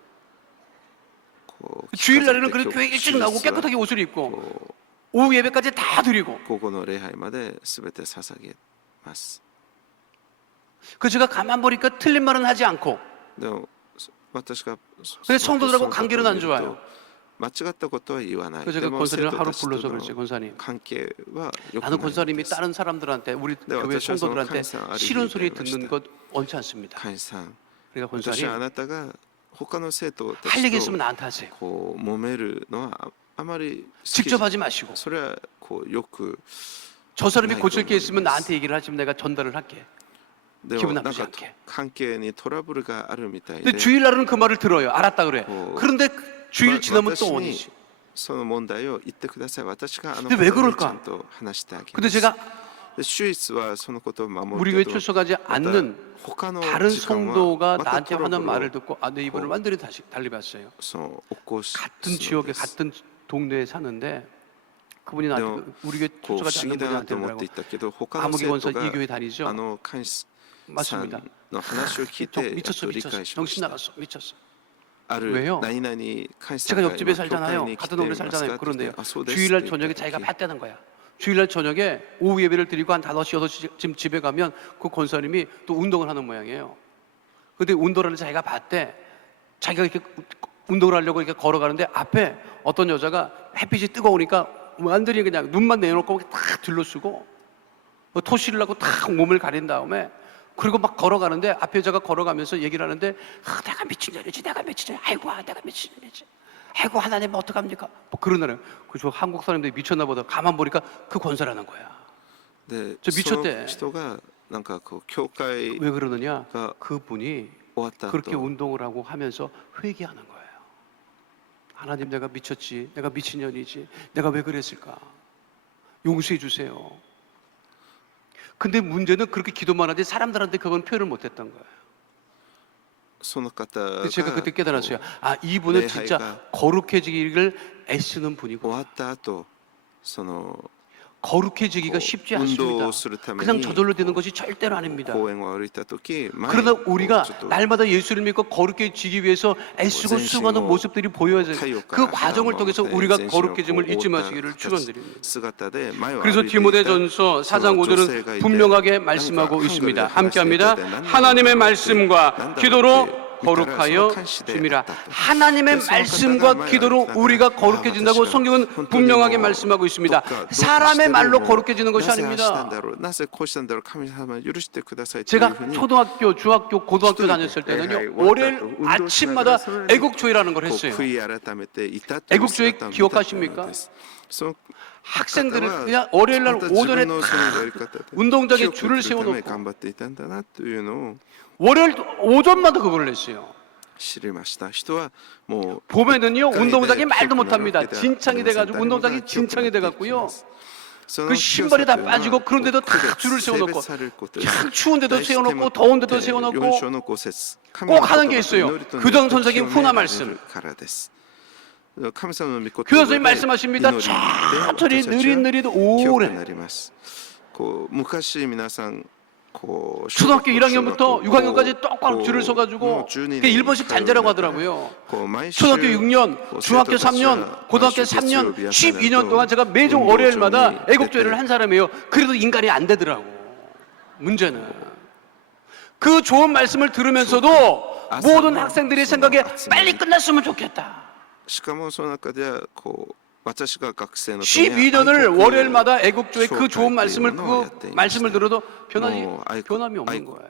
こう 주일날에는 着飾 그래 って 교회 일찍 나오고 主日は 깨끗하게 옷을 입고 こう 오후 예배까지 다 드리고 午後の礼拝まで全て捧げます。 그 제가 가만 보니까 틀린 말은 하지 않고 でも私が 근데 성도들하고 관계는 안 좋아요. 間違ったことは言わない。 그래서 で 제가 も生 권사님을 徒 하루 たちと 불러서 の 그랬어요. 권사님 関係は良く 나는 ないん 권사님이 です。 다른 사람들한테 우리 네, 교회 어떠셔서 성도들한테 항상 싫은 소리 알리게 듣는 것 원치 않습니다. カインさん、 그러니까 私はあ 권사님 なたが他の生徒た 할 얘기 ち 있으면 と 나한테 하세요. こう揉めるのはあまり好き 직접 하지 마시고 それはこうよく 저 사람이 네, 고칠 게 그건 있으면 맞습니다. 나한테 얘기를 하시면 내가 전달을 할게. で 기분 もなん 나쁘지 か 않게. 関係にトラブルがあるみたい 근데 で 주일날은 그 말을 들어요. 알았다 그래. 그런데 주일 지나면 또 私 원이지. にその問題を言ってください。私があの 근데 왜 ことに 그럴까? ちゃんと話してあげ 근데 ます。 제가 で主日はそのことを守 우리 る 교회 けど 출석하지 また 않는 他の 다른 時間は 성도가 また 나한테 トラブ 하는 ルを 말을 듣고 아, 내 입을 완전히 다시 달리봤어요. その起こす 같은 の 지역에 です。 같은 동네에 사는데 그분이 나한테 네. 우리 교회 こう不 출석하지 思議 않는 だな 분한테 と思っ 그러고 ていたけど他の 아무개 生徒 원사 が 이 교회 다니죠? あの神さ 맞습니다. んの話を聞い 정, てやっ 미쳤어 と理 미쳤어 解しま 정신 した 나갔어 미쳤어. ある 왜요? 何々神さ 제가 んが 옆집에 今教会 살잖아요. に来て 같은 い 동네 ますか 살잖아요. って言っ 그런데요. てあそうです 주일날 って言 저녁에 った 자기가 時 봤다는 거야. 주일날 저녁에 오후 예배를 드리고 한 5시 6시쯤 집에 가면 그 권사님이 또 운동을 하는 모양이에요. 근데 운동을 자기가 봤대. 자기가 이렇게 운동을 하려고 이렇게 걸어가는데 앞에 어떤 여자가 햇빛이 뜨거우니까 완전히 그냥 눈만 내놓고 탁 둘러쓰고 토시를 하고 탁 몸을 가린 다음에 그리고 막 걸어가는데 앞에 여자가 걸어가면서 얘기를 하는데 아, 내가 미친년이지 내가 미친년 아이고 내가 미친년이지 아이고 하나님 어떡합니까 뭐 그러나요. 그저 한국 사람들이 미쳤나 보다. 가만 보니까 그 권사라는 거야. で 저 そ 미쳤대. の人がなんかこう教会 왜 그러느냐 가 그분이 終わった後 그렇게 운동을 하고 하면서 회개하는 거예요. 하나님 내가 미쳤지 내가 미친년이지 내가 왜 그랬을까 용서해 주세요. 근데 문제는 그렇게 기도만 하지 사람들한테 그건 표현을 못했던 거예요. その方 근데 제가 が 그때 깨달았어요. こ 아 이분은 내 진짜 아이가 거룩해지기를 애쓰는 う終 분이구나. わった後その 거룩해지기가 쉽지 않습니다. 운동을するために 그냥 저절로 되는 것이 절대로 아닙니다. 公園を歩いた時 그러나 우리가 ちょっと 날마다 예수를 믿고 거룩해지기 위해서 애쓰고 수고하는 모습들이 보여야 돼요. 그 과정을 통해서 우리가 거룩해짐을 잊지 마시기를 축원드립니다. 姿で前を 그래서 歩いていた 디모데전서 4장 5절은 분명하게 말씀하고 있습니다. 함께합니다. 하나님의 말씀과 기도로 거룩하여 줌이라. 하나님의 말씀과 기도로 우리가 거룩해진다고 성경은 분명하게 말씀하고 있습니다. 사람의 말로 거룩해지는 것이 아닙니다. 제가 초등학교, 중학교, 고등학교 다녔을 때는요, 월요일 아침마다 애국조회라는 걸 했어요. 애국조회 기억하십니까? 학생들은 그냥 월요일 날 오전에 다 운동장에 줄을 세워놓고 월요일 오전마다 그걸 했어요. 봄에는요 운동장이 말도 못합니다. 진창이 돼가지고 운동장이 진창이 돼갖고요. 그 신발이 다 빠지고 그런데도 다 줄을 세워놓고 참 추운데도 세워놓고 더운데도 세워놓고 꼭 하는 게 있어요. 교장 선생님 훈화 말씀. 교수님 말씀하십니다. 천천히 느릿느릿 오래. 초등학교 1학년부터 6학년까지 똑바로 줄을 서가지고 그게 1번씩 잔재라고 하더라고요. 초등학교 6년, 중학교 3년, 고등학교 3년, 12년 동안 제가 매주 월요일마다 애국조회를 한 사람이에요. 그래도 인간이 안 되더라고. 문제는 그 좋은 말씀을 들으면서도 모든 학생들의 생각에 빨리 끝났으면 좋겠다. 12년을 월요일마다 애국조의 그 좋은 말씀을 들어도 변함이 없는 거예요.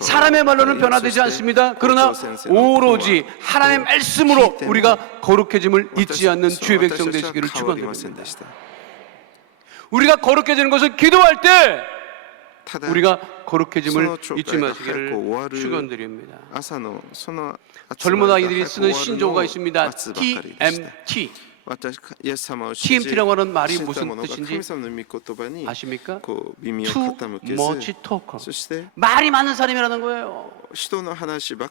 사람의 말로는 변화되지 않습니다. 그러나 오로지 하나님의 말씀으로 우리가 거룩해짐을 잊지 않는 주의 백성 되시기를 축원드립니다. 우리가 거룩해지는 것을 기도할 때 우리가 거룩해짐을 잊지 마시기를 축원드립니다. 젊은 아이들이 쓰는 신조어가 있습니다. TMT. TMT라고 하는 말이 무슨 뜻인지 아십니까? Too much talker. 말이 많은 사람이라는 거예요.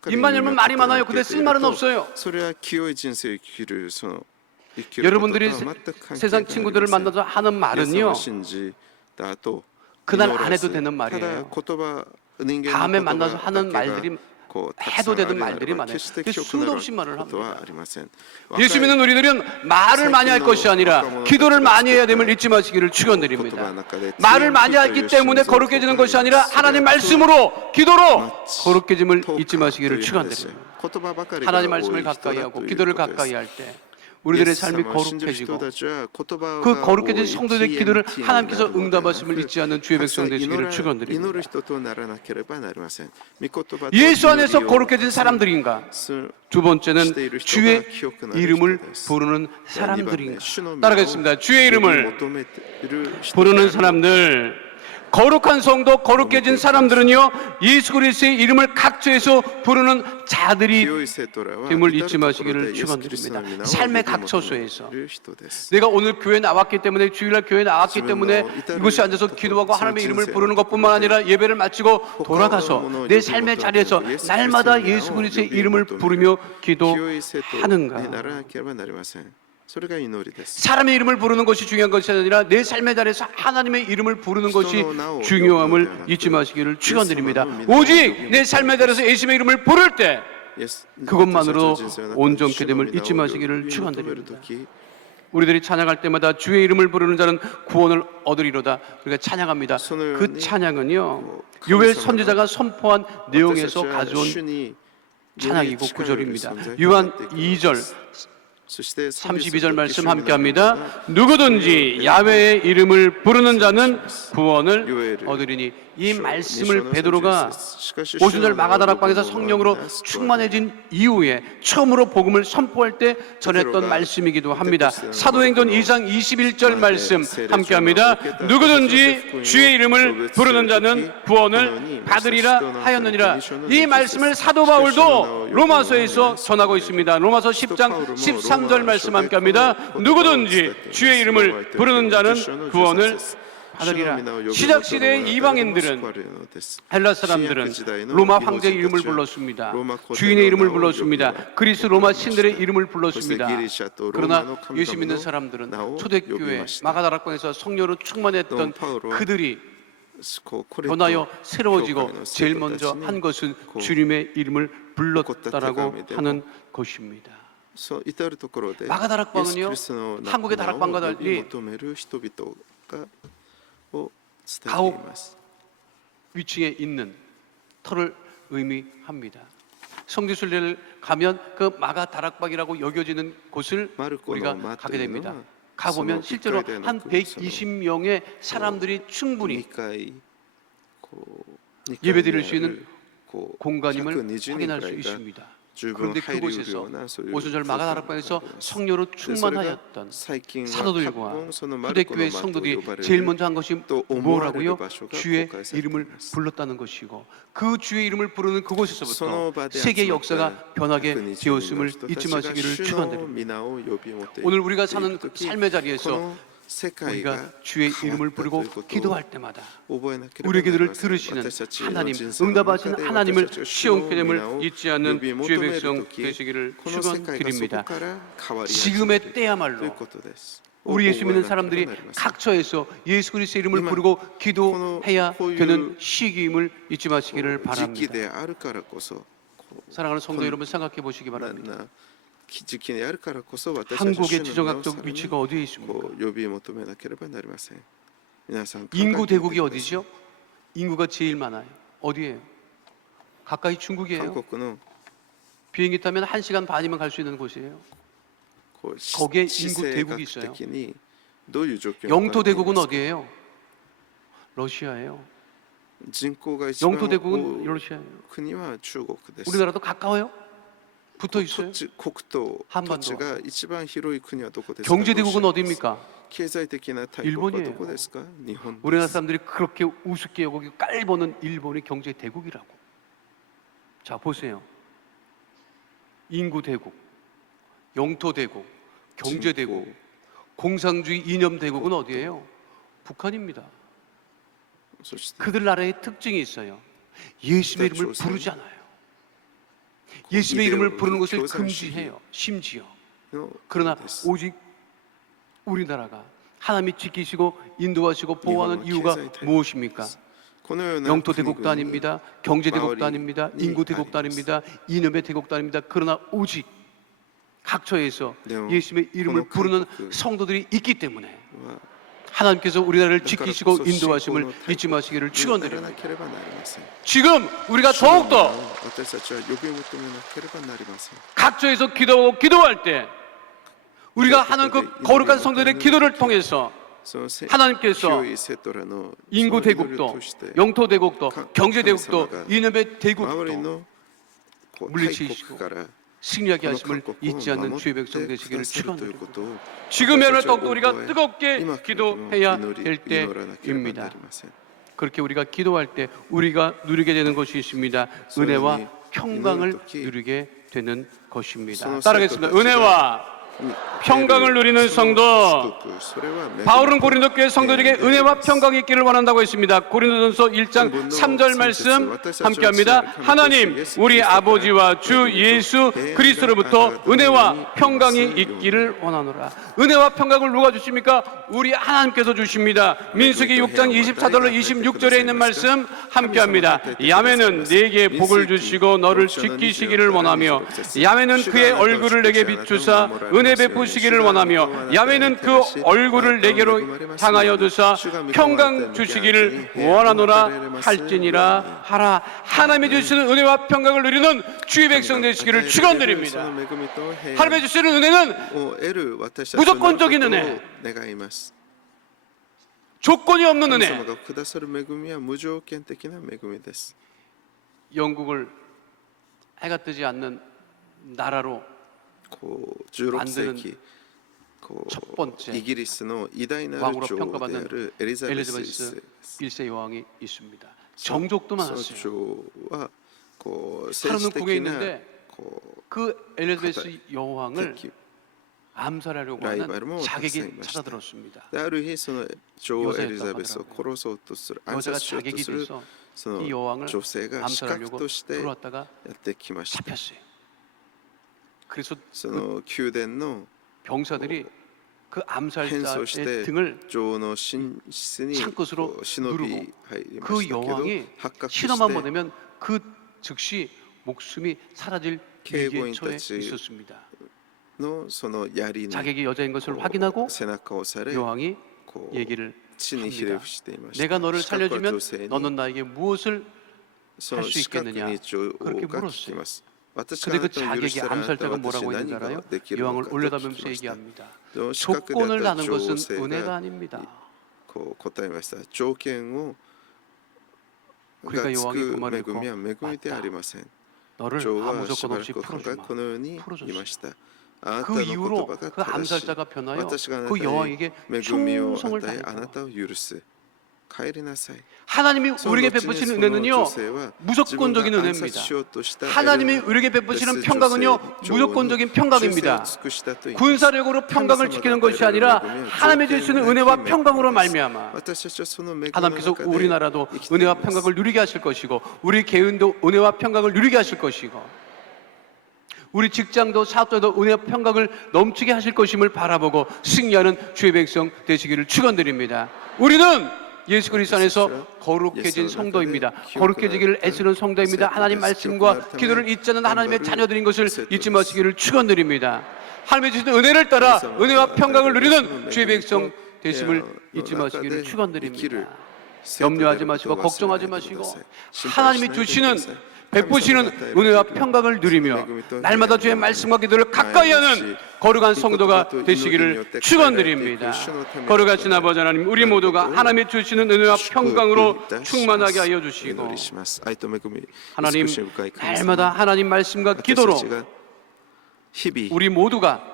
입만 열면 말이 많아요. 근데 쓸 말은 없어요. 여러분들이 세상 친구들을 만나서 하는 말은요, 그날 안 해도 되는 말이에요. 다음에 만나서 하는 말들이 해도 되는 말들이 많아요. 수도 없이 말을 합니다. 예수 믿는 우리들은 말을 많이 할 것이 아니라 기도를 많이 해야 됨을 잊지 마시기를 축원드립니다. 말을 많이 하기 때문에 거룩해지는 것이 아니라 하나님 말씀으로 기도로 거룩해짐을 잊지 마시기를 축원드립니다. 하나님 말씀을 가까이 하고 기도를 가까이 할 때 우리들의 삶이 거룩해지고 그 거룩해진 성도들의 기도를 하나님께서 응답하심을 잊지 않는 주의 백성 되시기를 축원드립니다. 예수 안에서 거룩해진 사람들인가? 두 번째는 주의 이름을 부르는 사람들인가? 따라가겠습니다. 주의 이름을 부르는 사람들. 거룩한 성도, 거룩해진 사람들은요, 예수 그리스도의 이름을 각처에서 부르는 자들이 됨을 잊지 마시기를 축원드립니다. 삶의 각 처소에서 내가 오늘 교회 나왔기 때문에, 주일날 교회 나왔기 때문에 이곳에 앉아서 기도하고 하나님의 이름을 부르는 것뿐만 아니라 예배를 마치고 돌아가서 내 삶의 자리에서 날마다 예수 그리스도의 이름을 부르며 기도하는가? 사람의 이름을 부르는 것이 중요한 것이 아니라 내 삶의 자리에서 하나님의 이름을 부르는 것이 중요함을 잊지 마시기를 축원드립니다. 오직 내 삶의 자리에서 예수님의 이름을 부를 때 그것만으로 온전케 됨을 잊지 마시기를 축원드립니다. 우리들이 찬양할 때마다 주의 이름을 부르는 자는 구원을 얻으리로다. 우리가 찬양합니다. 그 찬양은요, 요엘 선지자가 선포한 내용에서 가져온 찬양이고 구절입니다. 요한 2절 32절 말씀 함께합니다. 누구든지 야훼의 이름을 부르는 자는 구원을 얻으리니. 이 말씀을 베드로가 오순절 마가다락방에서 성령으로 충만해진 이후에 처음으로 복음을 선포할 때 전했던 말씀이기도 합니다. 사도행전 2장 21절 말씀 함께합니다. 누구든지 주의 이름을 부르는 자는 구원을 받으리라 하였느니라. 이 말씀을 사도 바울도 로마서에서 전하고 있습니다. 로마서 10장 13절 말씀 함께합니다. 누구든지 주의 이름을 부르는 자는 구원을 받으리라. 시작시대의 이방인들은, 헬라 사람들은 로마 황제의 이름을 불렀습니다. 주인의 이름을 불렀습니다. 그리스 로마 신들의 이름을 불렀습니다. 그러나 예수 믿는 사람들은 초대교회 마가다락방에서 성령으로 충만했던 그들이 변하여 새로워지고 제일 먼저 한 것은 주님의 이름을 불렀다라고 하는 것입니다. 마가다락방은요, 한국의 다락방과 달리 가옥 위층에 있는 터를 의미합니다. 성지순례를 가면 그 마가 다락방이라고 여겨지는 곳을 우리가 가게 됩니다. 가보면 실제로 한 120명의 사람들이 충분히 예배드릴 수 있는 공간임을 확인할 수 있습니다. 그런데 그곳에서 오순절 마가다락방에서 성령으로 충만하였던 사도들과 초대교회 성도들이 제일 먼저 한 것이 뭐라고요? 주의 이름을 불렀다는 것이고, 그 주의 이름을 부르는 그곳에서부터 세계의 역사가 변하게 되었음을 잊지 마시기를 축원드립니다. 오늘 우리가 사는 삶의 자리에서 우리가 주의 이름을 부르고 기도할 때마다 우리의 우리 기도를 들으시는 하나님, 응답하시는 하나님을 시험케 됨을 잊지 않는 주의 백성 되시기를 축원드립니다. 지금의 때야말로 우리 예수 믿는 사람들이 각처에서 예수 그리스도의 이름을 부르고 기도해야 되는 시기임을 잊지 마시기를 바랍니다. 사랑하는 성도 여러분, 생각해 보시기 바랍니다. 한국의 지정학적 위치가 어디에 있습니까? 인구 대국이 어디죠? 인구가 제일 많아요. 어디예요? 가까이 중국이에요. 비행기 타면 1시간 반이면 갈 수 있는 곳이에요. 거기에 인구 대국이 있어요. 영토 대국은 어디예요? 러시아예요. 영토 대국은 러시아예요. 우리나라도 가까워요? 붙어 있어요. 한반도. 경제 대국은 어디입니까? 일본이에요. 우리나라 사람들이 그렇게 우습게 여기고 깔보는 일본이 경제 대국이라고. 자, 보세요. 인구 대국, 영토 대국, 경제 대국, 공산주의 이념 대국은 어디예요? 북한입니다. 그들 나라의 특징이 있어요. 예수의 이름을 부르지 않아요. 예수의 이름을 부르는 것을 금지해요. 심지어. 그러나 오직 우리나라가 하나님이 지키시고 인도하시고 보호하는 이유가 무엇입니까? 영토 대국도 아닙니다. 경제 대국도 아닙니다. 인구 대국도 아닙니다. 이념의 대국도 아닙니다. 그러나 오직 각처에서 예수의 이름을 부르는 성도들이 있기 때문에 하나님께서 우리나라를 지키시고 인도하심을 잊지 마시기를 축원드립니다. 지금 우리가 더욱더 각처에서 기도할 때 우리가 하는 그 거룩한 성도들의 기도를 통해서 하나님께서 인구 대국도, 영토 대국도, 경제 대국도, 이념의 대국도 물리치시고 승리하게 하심을 잊지 않는 주의 백성 되시기를 축원드립니다. 지금이야말로 더욱더 우리가 뜨겁게 기도해야 될 때입니다. 그렇게 우리가 기도할 때 우리가 누리게 되는 것이 있습니다. 은혜와 평강을 누리게 되는 것입니다. 따라하겠습니다. 은혜와 평강을 누리는 성도. 바울은 고린도 교회 성도들에게 은혜와 평강이 있기를 원한다고 했습니다. 고린도전서 1장 3절 말씀 함께합니다. 하나님 우리 아버지와 주 예수 그리스도로부터 은혜와 평강이 있기를 원하노라. 은혜와 평강을 누가 주십니까? 우리 하나님께서 주십니다. 민수기 6장 24절로 26절에 있는 말씀 함께합니다. 야훼는 내게 복을 주시고 너를 지키시기를 원하며 야훼는 그의 얼굴을 내게 비추사 은혜 베푸시기를 원하며 야훼는 그 얼굴을 내게로 향하여 두사 평강 주시기를 원하노라 할지니라 하라. 하나님이 주시는 은혜와 평강을 누리는 주의 백성 되시기를 축원드립니다. 하나님이 주시는 은혜는 무조건적인 은혜, 조건이 없는 은혜. 영국을 해가 뜨지 않는 나라로 만드는 첫 번째 왕으로 평가받는 엘리자베스 1세 여왕이 있습니다. 정족도 많았어요. 하루는 궁에 있는데 그 엘리자베스 여왕을 암살하려고 하는 자객이 찾아들었습니다. 여자가 자객이 돼서 이 여왕을 암살하려고 들어왔다가 잡혔어요. 그래서 그 병사들이 그 암살자의 등을 창끝으로 누르고 그 여왕이 신호만 보내면 그 즉시 목숨이 사라질 위기에 처해 있었습니다. 자객이 여자인 것을 확인하고 여왕이 얘기를 합니다. 내가 너를 살려주면 너는 나에게 무엇을 할 수 있겠느냐 그렇게 물었어요. 근데 그 자객이 암살자가 뭐라고 했는지 알아요? 여왕을 올려다보면서 얘기합니다. 조건을 다는 것은 은혜가 아닙니다. 그러니까 여왕이 그 말을 듣고 맞다. 너를 아무 조건 없이 풀어주마. 그 이후로 그 암살자가 변하여 그 여왕에게 충성을 다했다. 帰りなさい。 하나님이 우리에게 베푸시는 은혜는요 무조건적인 은혜입니다. 하나님이 우리에게 베푸시는 평강은요 무조건적인 평강입니다. 군사력으로 평강을 지키는 것이 아니라 하나님이 주시는 은혜와 평강으로 말미암아 하나님께서 우리나라도 은혜와 평강을 누리게 하실 것이고 우리 개인도 은혜와 평강을 누리게 하실 것이고 우리 직장도 사업자도 은혜와 평강을 넘치게 하실 것임을 바라보고 승리하는 주의 백성 되시기를 축원드립니다. 우리는 예수 그리스도 안에서 거룩해진 성도입니다. 거룩해지기를 애쓰는 성도입니다. 하나님 말씀과 기도를 잊지 않는 하나님의 자녀들인 것을 잊지 마시기를 축원드립니다. 하나님의 주신 은혜를 따라 은혜와 평강을 누리는 주의 백성 되심을 잊지 마시기를 축원드립니다. 염려하지 마시고 걱정하지 마시고 하나님이 주시는 베푸시는 은혜와 평강을 누리며 날마다 주의 말씀과 기도를 가까이 하는 거룩한 성도가 되시기를 축원드립니다. 거룩하신 아버지 하나님, 우리 모두가 하나님이 주시는 은혜와 평강으로 충만하게 하여 주시고 하나님 날마다 하나님 말씀과 기도로 우리 모두가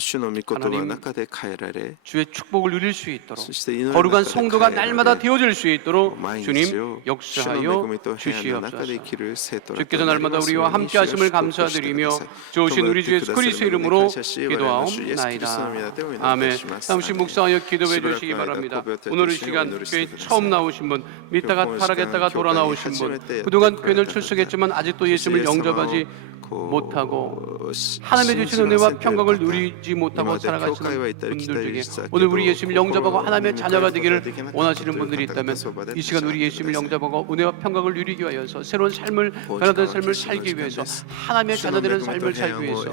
主の御言葉の中で変えられ 주의 축복을 누릴 수 있도록 そして祈りの 거룩한 中で 성도가 変えられ 날마다 되어질 수 있도록 毎日 주님 を主の恵 역사하여 みと平安の中で 주시옵소서. 生きる生徒らと 주께서 なり 날마다 ますよ 우리와 うに 함께 하심을 主を祝福してくだ 감사드리며 さい。 좋으신 우리 주 예수 그리스도 이름으로 共にしてくださるのに感謝し我らの主イエスキリストの皆でお祈りいた 아멘. します。 잠시 묵상하여 기도해 주시기 바랍니다. 오늘 이 시간 교회 처음 나오신 분, 믿다가 타락했다가 돌아 나오신 분, 그동안 교회를 출석했지만 아직도 예수님을 영접하지 못하고 하나님의 주신 은혜와 평강을 누리지 못하고 살아가시는 분들 중에 오늘 우리 예수님을 영접하고 하나님의 자녀가 되기를 원하시는 분들이 있다면 이 시간 우리 예수님을 영접하고 은혜와 평강을 누리기 위하여서 새로운 삶을 변화된 삶을 살기 위해서 하나님의 자녀되는 삶을 살기 위해서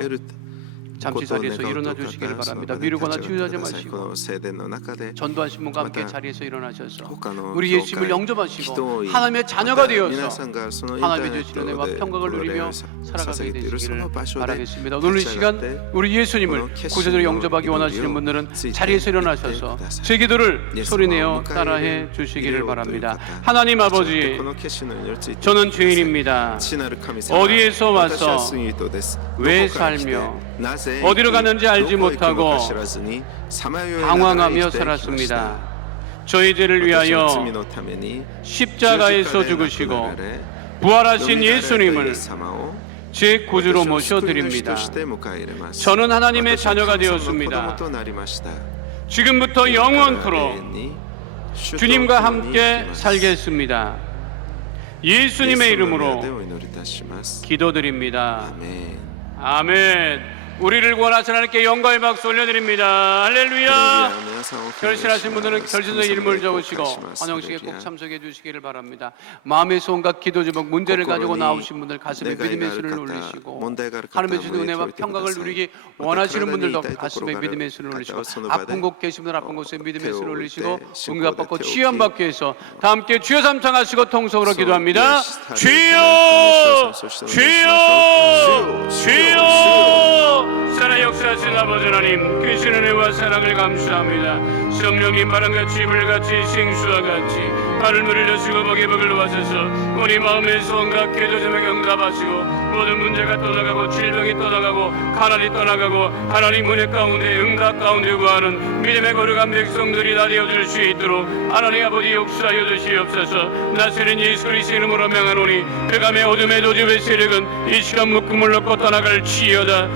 잠시 자리에서 일어나 주시기를 바랍니다. 미루거나 치유하지 마시고 전도하신 분과 함께 자리에서 일어나셔서 우리 예수님을 영접하시고 하나님의 자녀가 되어서 하나님의 주시는 은혜와 평강을 누리며 살아가게 되시기를 바라겠습니다. 오늘 이 시간 우리 예수님을 구세주로 영접하기 원하시는 분들은 자리에서 일어나셔서 제 기도를 소리내어 따라해 주시기를 바랍니다. 하나님 아버지, 저는 죄인입니다. 어디에서 와서 왜 살며 어디로 가는지 알지 못하고 방황하며 살았습니다. 저희 죄를 위하여 십자가에서 죽으시고 부활하신 예수님을 제 구주로 모셔드립니다. 저는 하나님의 자녀가 되었습니다. 지금부터 영원토록 주님과 함께 살겠습니다. 예수님의 이름으로 기도드립니다. 아멘. 우리를 구원하신 하나님께 영광의 박수 올려드립니다. 할렐루야. 결실하신 분들은 결실의 이름을 적으시고 환영식에 꼭 참석해 주시기를 바랍니다. 마음에서 온갖 기도 제목 문제를 가지고 나오신 분들 가슴에 믿음의 손을 올리시고 하나님의 주신 은혜와 평강을 누리기 원하시는 분들도 가슴에 믿음의 손을 올리시고 아픈 곳 계신 분들 아픈 곳에 믿음의 손을 올리시고 응답 받고 치유함 받기 위해서 다 함께 주여 삼창하시고 통성으로 기도합니다. 주여 주여 주여. 살아 역사하신 아버지 하나님, 크신 은혜와 사랑을 감사합니다. 성령님 바람같이 불같이 생수와 같이 하늘물을 여시고 먹이 먹을 놓아셔서 우리 마음에서 온갖 기도 제목 응답하시고 모든 문제가 떠나가고 질병이 떠나가고 가난이 떠나가고 하나님 은혜 가운데 응답 가운데 구하는 믿음의 거룩한 백성들이 다 되어줄 수 있도록 하나님 아버지 역사하여 주시옵소서. 나세는 예수 그리스도 이름으로 명하노니 그감의 어둠의 도주의 세력은 이 시간 묶음을 놓고 떠나갈지어다.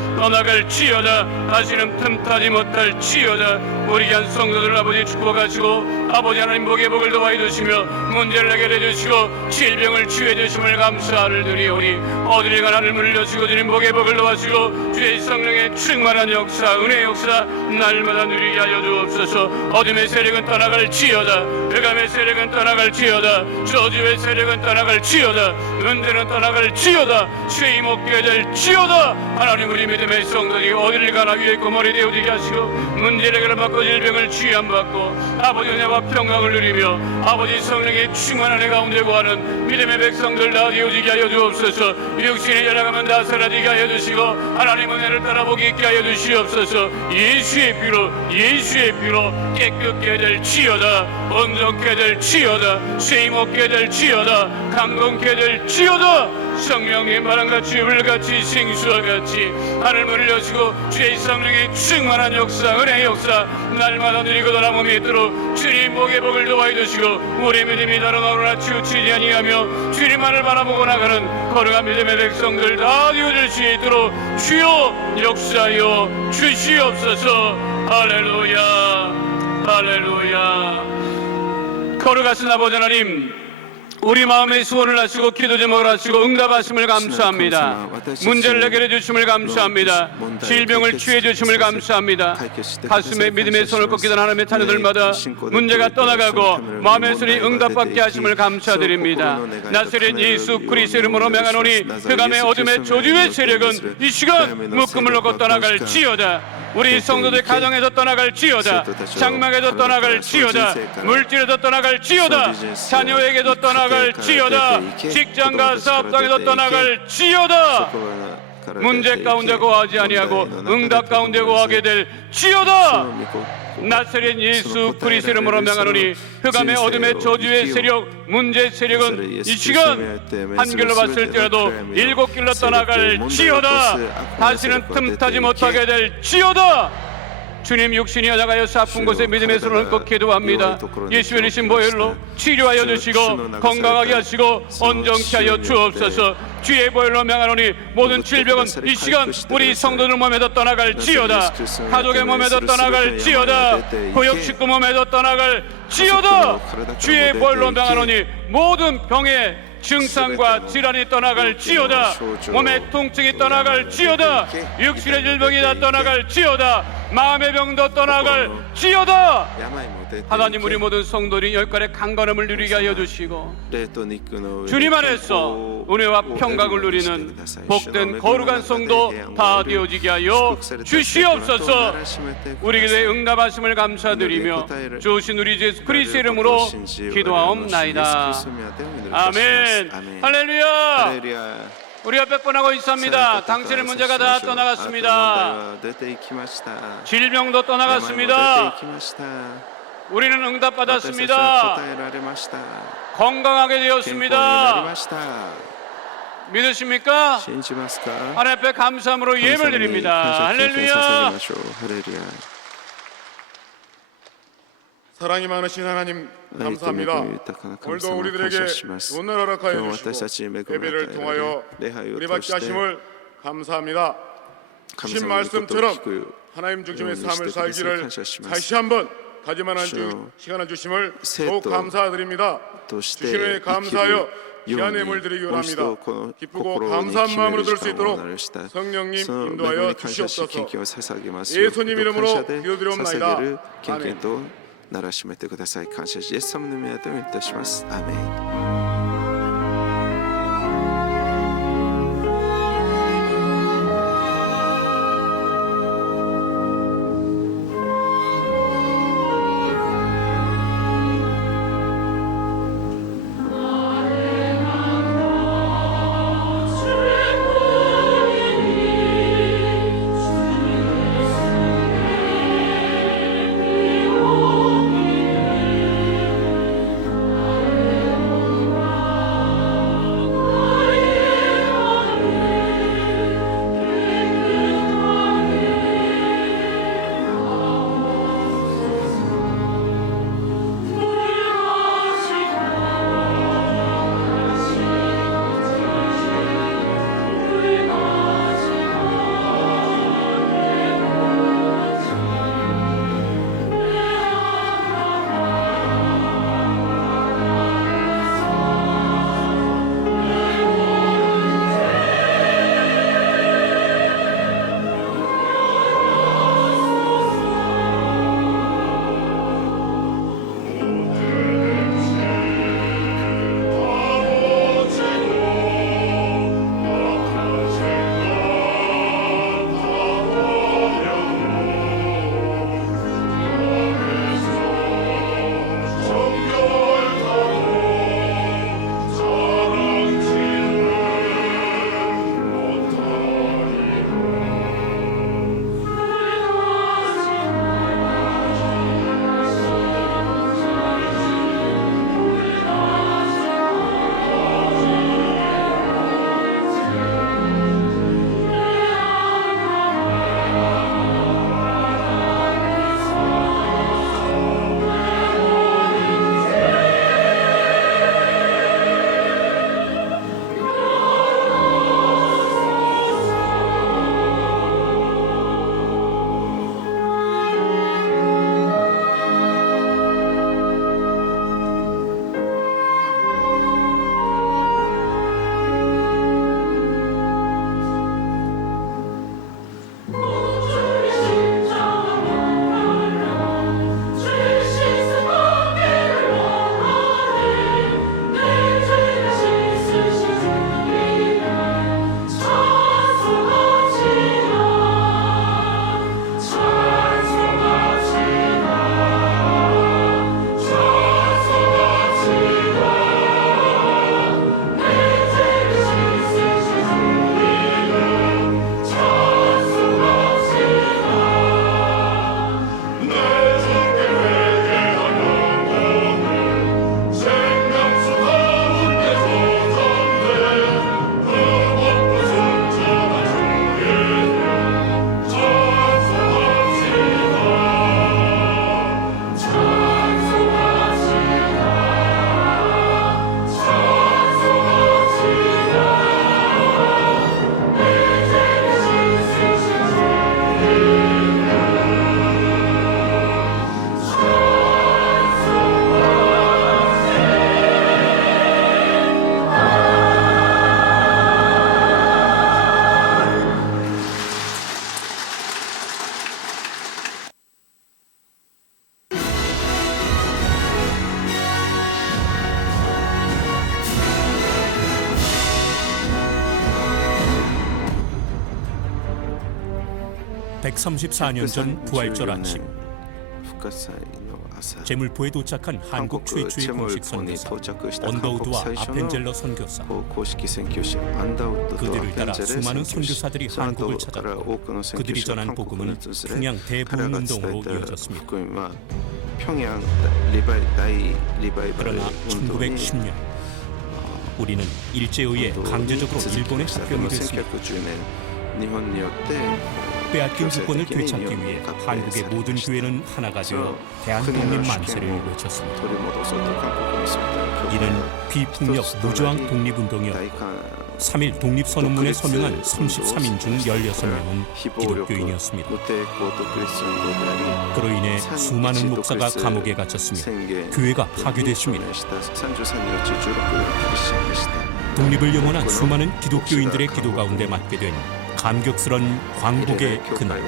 다시는 틈타지 못할 지어다. 우리 귀한 성도들 아버지 축복하시고 아버지 하나님 복의 복을 더하여 주시며 문제를 해결해 주시고 질병을 치유해 주심을 감사를 드리오니 어딜 가나 하늘문을 여시고 주님 복의 복을 더하시고 주의 성령의 충만한 역사 은혜의 역사 날마다 누리게 하여 주옵소서. 어둠의 세력은 떠나갈지어다. 흑암의 세력은 떠나갈지어다. 저주의 세력은 떠나갈지어다. 은대는 떠나갈지어다. 죄임 없게 될지어다. 하나님 우리 믿음의 성도들이 어디를 가나 위에 고머리 되어지게 하시고 문제를 해결받고 질병을 치유함받고 아버지 은혜와 평강을 누리며 아버지 성령의 충만한 애 가운데 구하는 믿음의 백성들 다 되어지게 하여 주옵소서. 육신이 열나가면 다 사라지게 하여 주시고 하나님 은혜를 따라보게 있게 하여 주시옵소서. 예수의 피로 깨끗게 될지어다. 온전케 될지어다. 쇠임 없게 될지어다. 강건케 될지어다. 성령의 바람같이 불같이 생수와 같이 하늘문을 여시고 주의 성령의 충만한 역사 은혜의 역사 날마다 누리고 돌아오며 믿도록 주님 복의 복을 도와해 주시고 우리 믿음이 다른 어루나 치우치지 아니하며 주님만을 바라보고 나가는 거룩한 믿음의 백성들 다 되어줄 수 있도록 주여 역사여 주시옵소서. 할렐루야 할렐루야. 거룩하신 아버지 하나님, 우리 마음의 소원을 하시고 기도 제목을 하시고 응답하심을 감사합니다. 문제를 해결해 주심을 감사합니다. 질병을 치유해 주심을 감사합니다. 가슴에 믿음의 손을 꺾이던 하나님의 자녀들마다 문제가 떠나가고 마음의 소리 응답받게 하심을 감사드립니다. 나사렛 예수 그리스도의 이름으로 명하노니 흑암의 어둠의 조주의 세력은 이 시간 묶음을 놓고 떠나갈지어다. 우리 성도들 가정에서 떠나갈지어다. 장막에서 떠나갈지어다. 물질에서 떠나갈지어다. 자녀에게도 떠나갈지어다. 직장과 사업장에서 떠나갈지어다. 문제 가운데 고하지 아니하고 응답 가운데 고하게 될지어다. 나사렛 예수 그리스도 이름으로 명하노니 흑암의 어둠의 저주의 세력 문제 세력은 이 시간 한 길로 봤을 때라도 7길로 떠나갈지어다. 다시는 틈타지 못하게 될지어다. 주님 육신이 여자가여서 아픈 곳에 믿음의 손을 얹고 기도합니다. 예수의 이신 보혈로 치료하여 주시고 건강하게 하시고 온전케 하여 주옵소서. 주의 보혈로 명하노니 모든 질병은 이 시간 우리 성도들 몸에도 떠나갈지어다. 가족의 몸에도 떠나갈지어다. 구역 식구 몸에도 떠나갈지어다. 주의 보혈로 명하노니 모든 병의 증상과 질환이 떠나갈지어다. 몸의 통증이 떠나갈지어다. 육신의 질병이 다 떠나갈지어다. 마음의 병도 떠나갈지어다. 하나님, 우리 모든 성도들이 열간의 강건함을 누리게 하여 주시고 주님 안에서 은혜와 평강을 누리는 복된 거룩한 성도 다 되어지게 하여 주시옵소서. 우리 기도에 응답하심을 감사드리며 주신 우리 예수 그리스도 이름으로 기도하옵나이다. 아멘. 할렐루야. 우리가 빽뻔하고 있습니다. 당신의 문제가 다 떠나갔습니다. 질병도 떠나갔습니다. 우리는 응답받았습니다. 건강하게 되었습니다. 믿으십니까? 하나님 앞에 감사함으로 예배를 드립니다. 할렐루야. 사랑이 많으신 하나님 감사합니다. 오늘도 우리들에게 좋은 날 허락하여 주시고 예배를 통하여 우리받게 하심을 감사합니다. 주신 말씀처럼 하나님 중심의 삶을 살기를 다시 한번 다짐하는 시간을 주심을 더욱 감사드립니다. 주신에 감사하여 귀한 예물 드리기 원합니다. 기쁘고 감사한 마음으로 들 수 있도록 성령님 인도하여 주시옵소서. 예수님 이름으로 기도드리옵나이다. 아멘. 鳴らしめてください。感謝しイエス様の皆でお祈りいたします。アーメン。 134년 전 부활절 아침, 제물포에 도착한 한국 최초의 공식 선교사 언더우드와 아펜젤러 선교사. 그들을 따라 수많은 선교사들이 한국을 찾았고 그들이 전한 복음은 평양 대부흥운동으로 이어졌습니다. 그러나 1910년 우리는 일제에 의해 강제적으로 일본에 합병이 됐습니다. 빼앗긴 주권을 되찾기 위해 한국의 모든 교회는 하나가 되어 대한독립 만세를 외쳤습니다. 이는 비폭력 무저항 독립운동이었고 3.1 독립선언문에 서명한 33인 중 16명은 기독교인이었습니다. 그로 인해 수많은 목사가 감옥에 갇혔으며 교회가 파괴됐습니다. 독립을 영원한 수많은 기독교인들의 기도 가운데 맞게 된 감격스런 광복의 그날.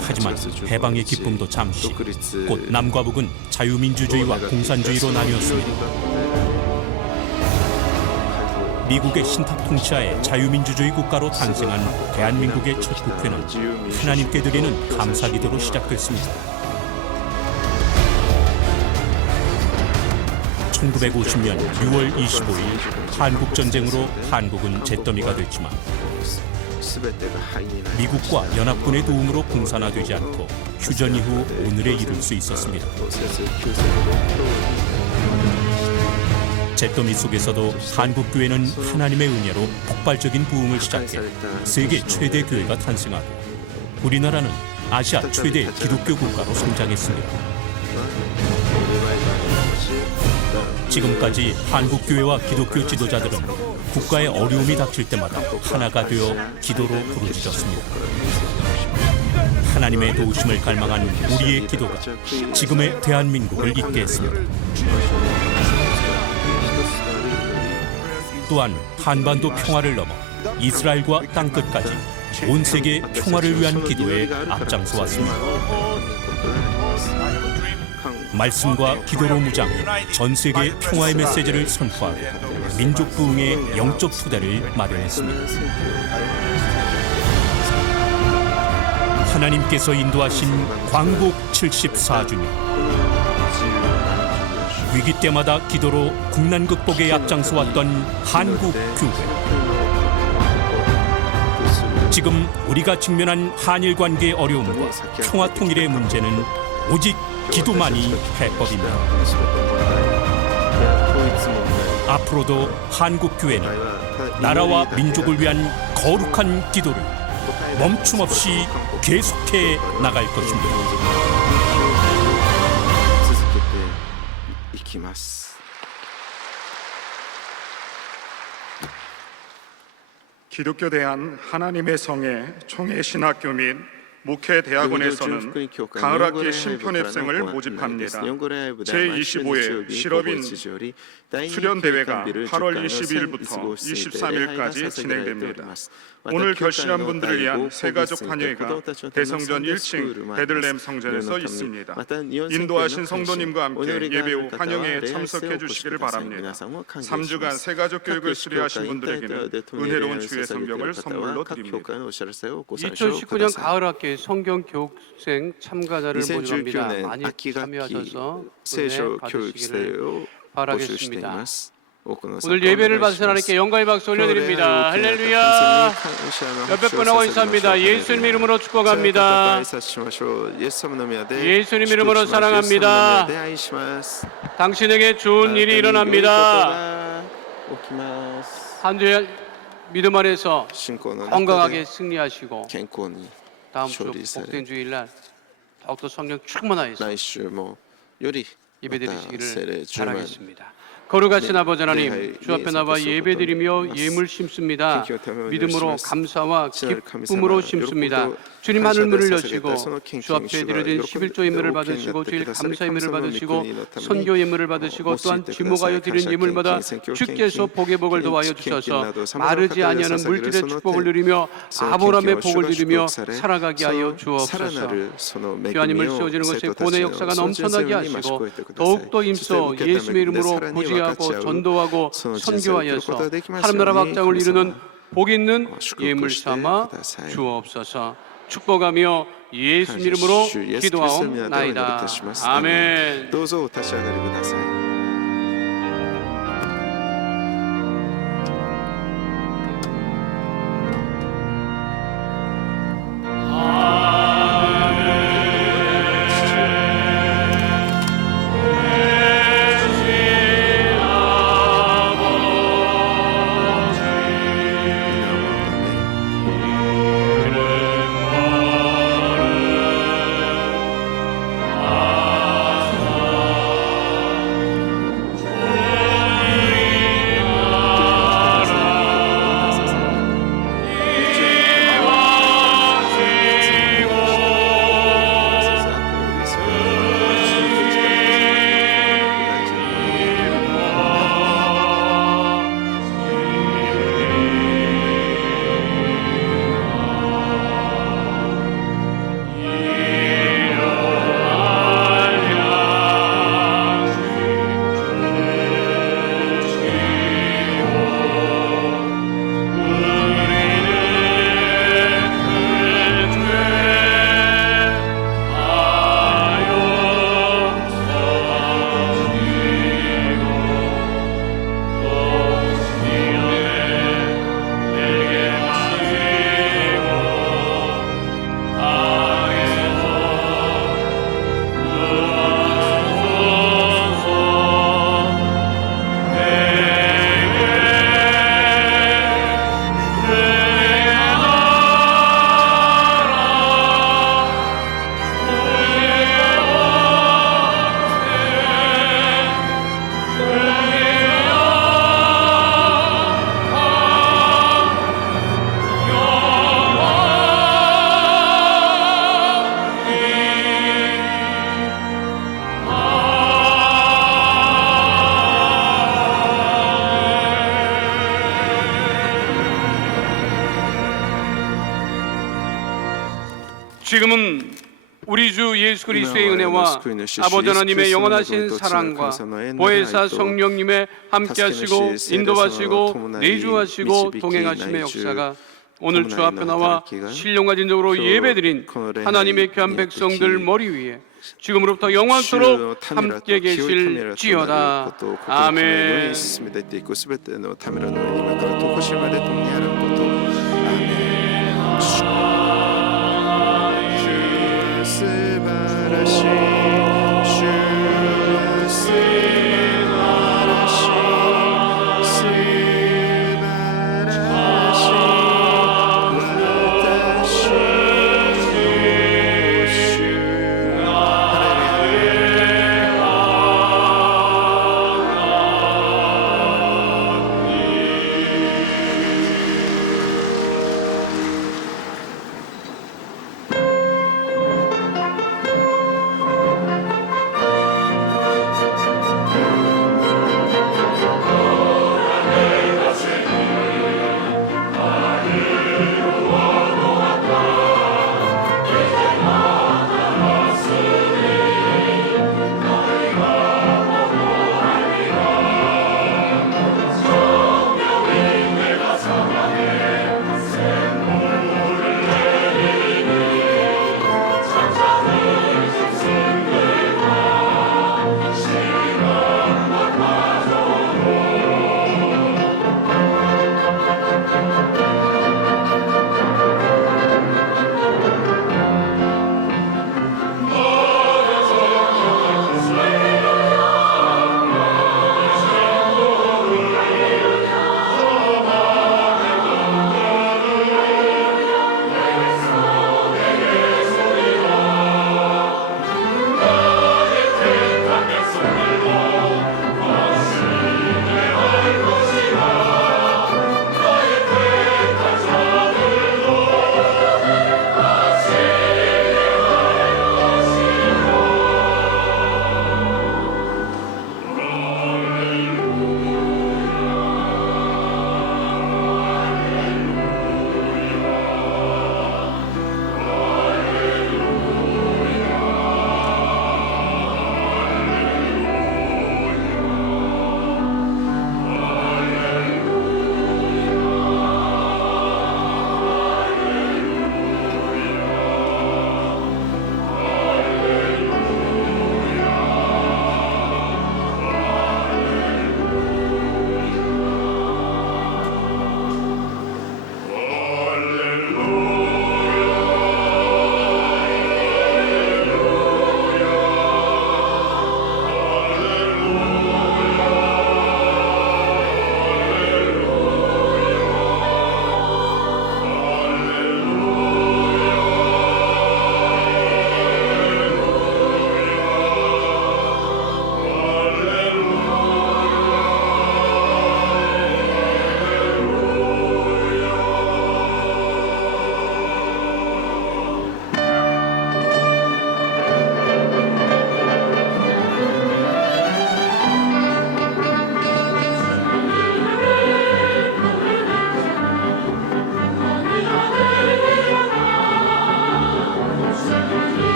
하지만 해방의 기쁨도 잠시, 곧 남과 북은 자유민주주의와 공산주의로 나뉘었습니다. 미국의 신탁 통치하에 자유민주주의 국가로 탄생한 대한민국의 첫 국회는 하나님께 드리는 감사기도로 시작됐습니다. 1950년 6월 25일 한국전쟁으로 한국은 잿더미가 됐지만 미국과 연합군의 도움으로 공산화되지 않고 휴전 이후 오늘에 이를 수 있었습니다. 잿더미 속에서도 한국교회는 하나님의 은혜로 폭발적인 부흥을 시작해 세계 최대 교회가 탄생하고 우리나라는 아시아 최대 기독교 국가로 성장했습니다. 지금까지 한국교회와 기독교 지도자들은 국가의 어려움이 닥칠 때마다 하나가 되어 기도로 부르짖었습니다. 하나님의 도우심을 갈망한 우리의 기도가 지금의 대한민국을 잇게 했습니다. 또한 한반도 평화를 넘어 이스라엘과 땅끝까지 온 세계 평화를 위한 기도에 앞장서 왔습니다. 말씀과 기도로 무장해 전 세계 평화의 메시지를 선포하고 민족 부흥의 영적 토대를 마련했습니다. 하나님께서 인도하신 광복 74주년. 위기 때마다 기도로 국난 극복에 앞장서 왔던 한국 교회. 지금 우리가 직면한 한일 관계의 어려움과 평화 통일의 문제는 오직 기도만이 해법입니다. 앞으로도 한국 교회는 나라와 민족을 위한 거룩한 기도를 멈춤없이 계속해 나갈 것입니다. 기독교 대한 하나님의 성의 총회 신학교 및 목회 대학원에서는 가을학기 심표랩생을 모집합니다. 제25회 실업인 수련대회가 8월 22일부터 23일까지 진행됩니다. 오늘 결신한 분들을 위한 새가족 환영회가 대성전 1층 베들레헴 성전에서 있습니다. 인도하신 성도님과 함께 예배 후 환영회에 참석해 주시기를 바랍니다. 3주간 새가족 교육을 수료하신 분들에게는 은혜로운 주의 성경을 선물로 드립니다. 2019년 가을학기 성경 교육생 참가자를 모집합니다. 많이 참여하셔서 은혜 받으시기를 바라겠습니다. 오늘 예배를 받으신 하나님께 영광의 박수 올려드립니다. 할렐루야. 몇백 번 하고 인사합니다. 예수님 이름으로 축복합니다. 예수님 이름으로 사랑합니다. 당신에게 좋은 일이 일어납니다. 한 주에 믿음 안에서 건강하게 승리하시고 다음 주 복된 주일날 더욱더 성령 충만하여서 예배드리시기를 바라겠습니다. 거룩하신 아버지 하나님, 주 앞에 나와 예배드리며 예물 심습니다. 믿음으로 감사와 기쁨으로 심습니다. 주님 하늘 문을 여시고 주 앞에 드려진 11조 예물을 받으시고 주일 감사 예물을 받으시고 선교 예물을 받으시고 또한 지목하여 드린 예물마다 주께서 복의 복을 더하여 주셔서 마르지 아니하는 물질의 축복을 누리며 아브라함의 복을 누리며 살아가게 하여 주옵소서. 하나님을 세워지는 것에 본의 역사가 넘쳐나게 하시고 더욱더 임써 예수의 이름으로 부지하고 전도하고 선교하여서 하늘나라 확장을 이루는 복 있는 예물 삼아 주옵소서. 축복하며 예수 이름으로 기도하옵나이다. 아멘. どうぞお立ち上がりください。지금은 우리 주 예수 그리스도의 은혜와 아버지 하나님의 영원하신 사랑과 보혜사 성령님의 함께하시고 인도하시고 내주하시고 동행하심의 역사가 오늘 주 앞에 나와 신령과 진정으로 예배드린 하나님의 귀한 백성들 머리 위에 지금으로부터 영원토록 함께 계실지어다. 아멘.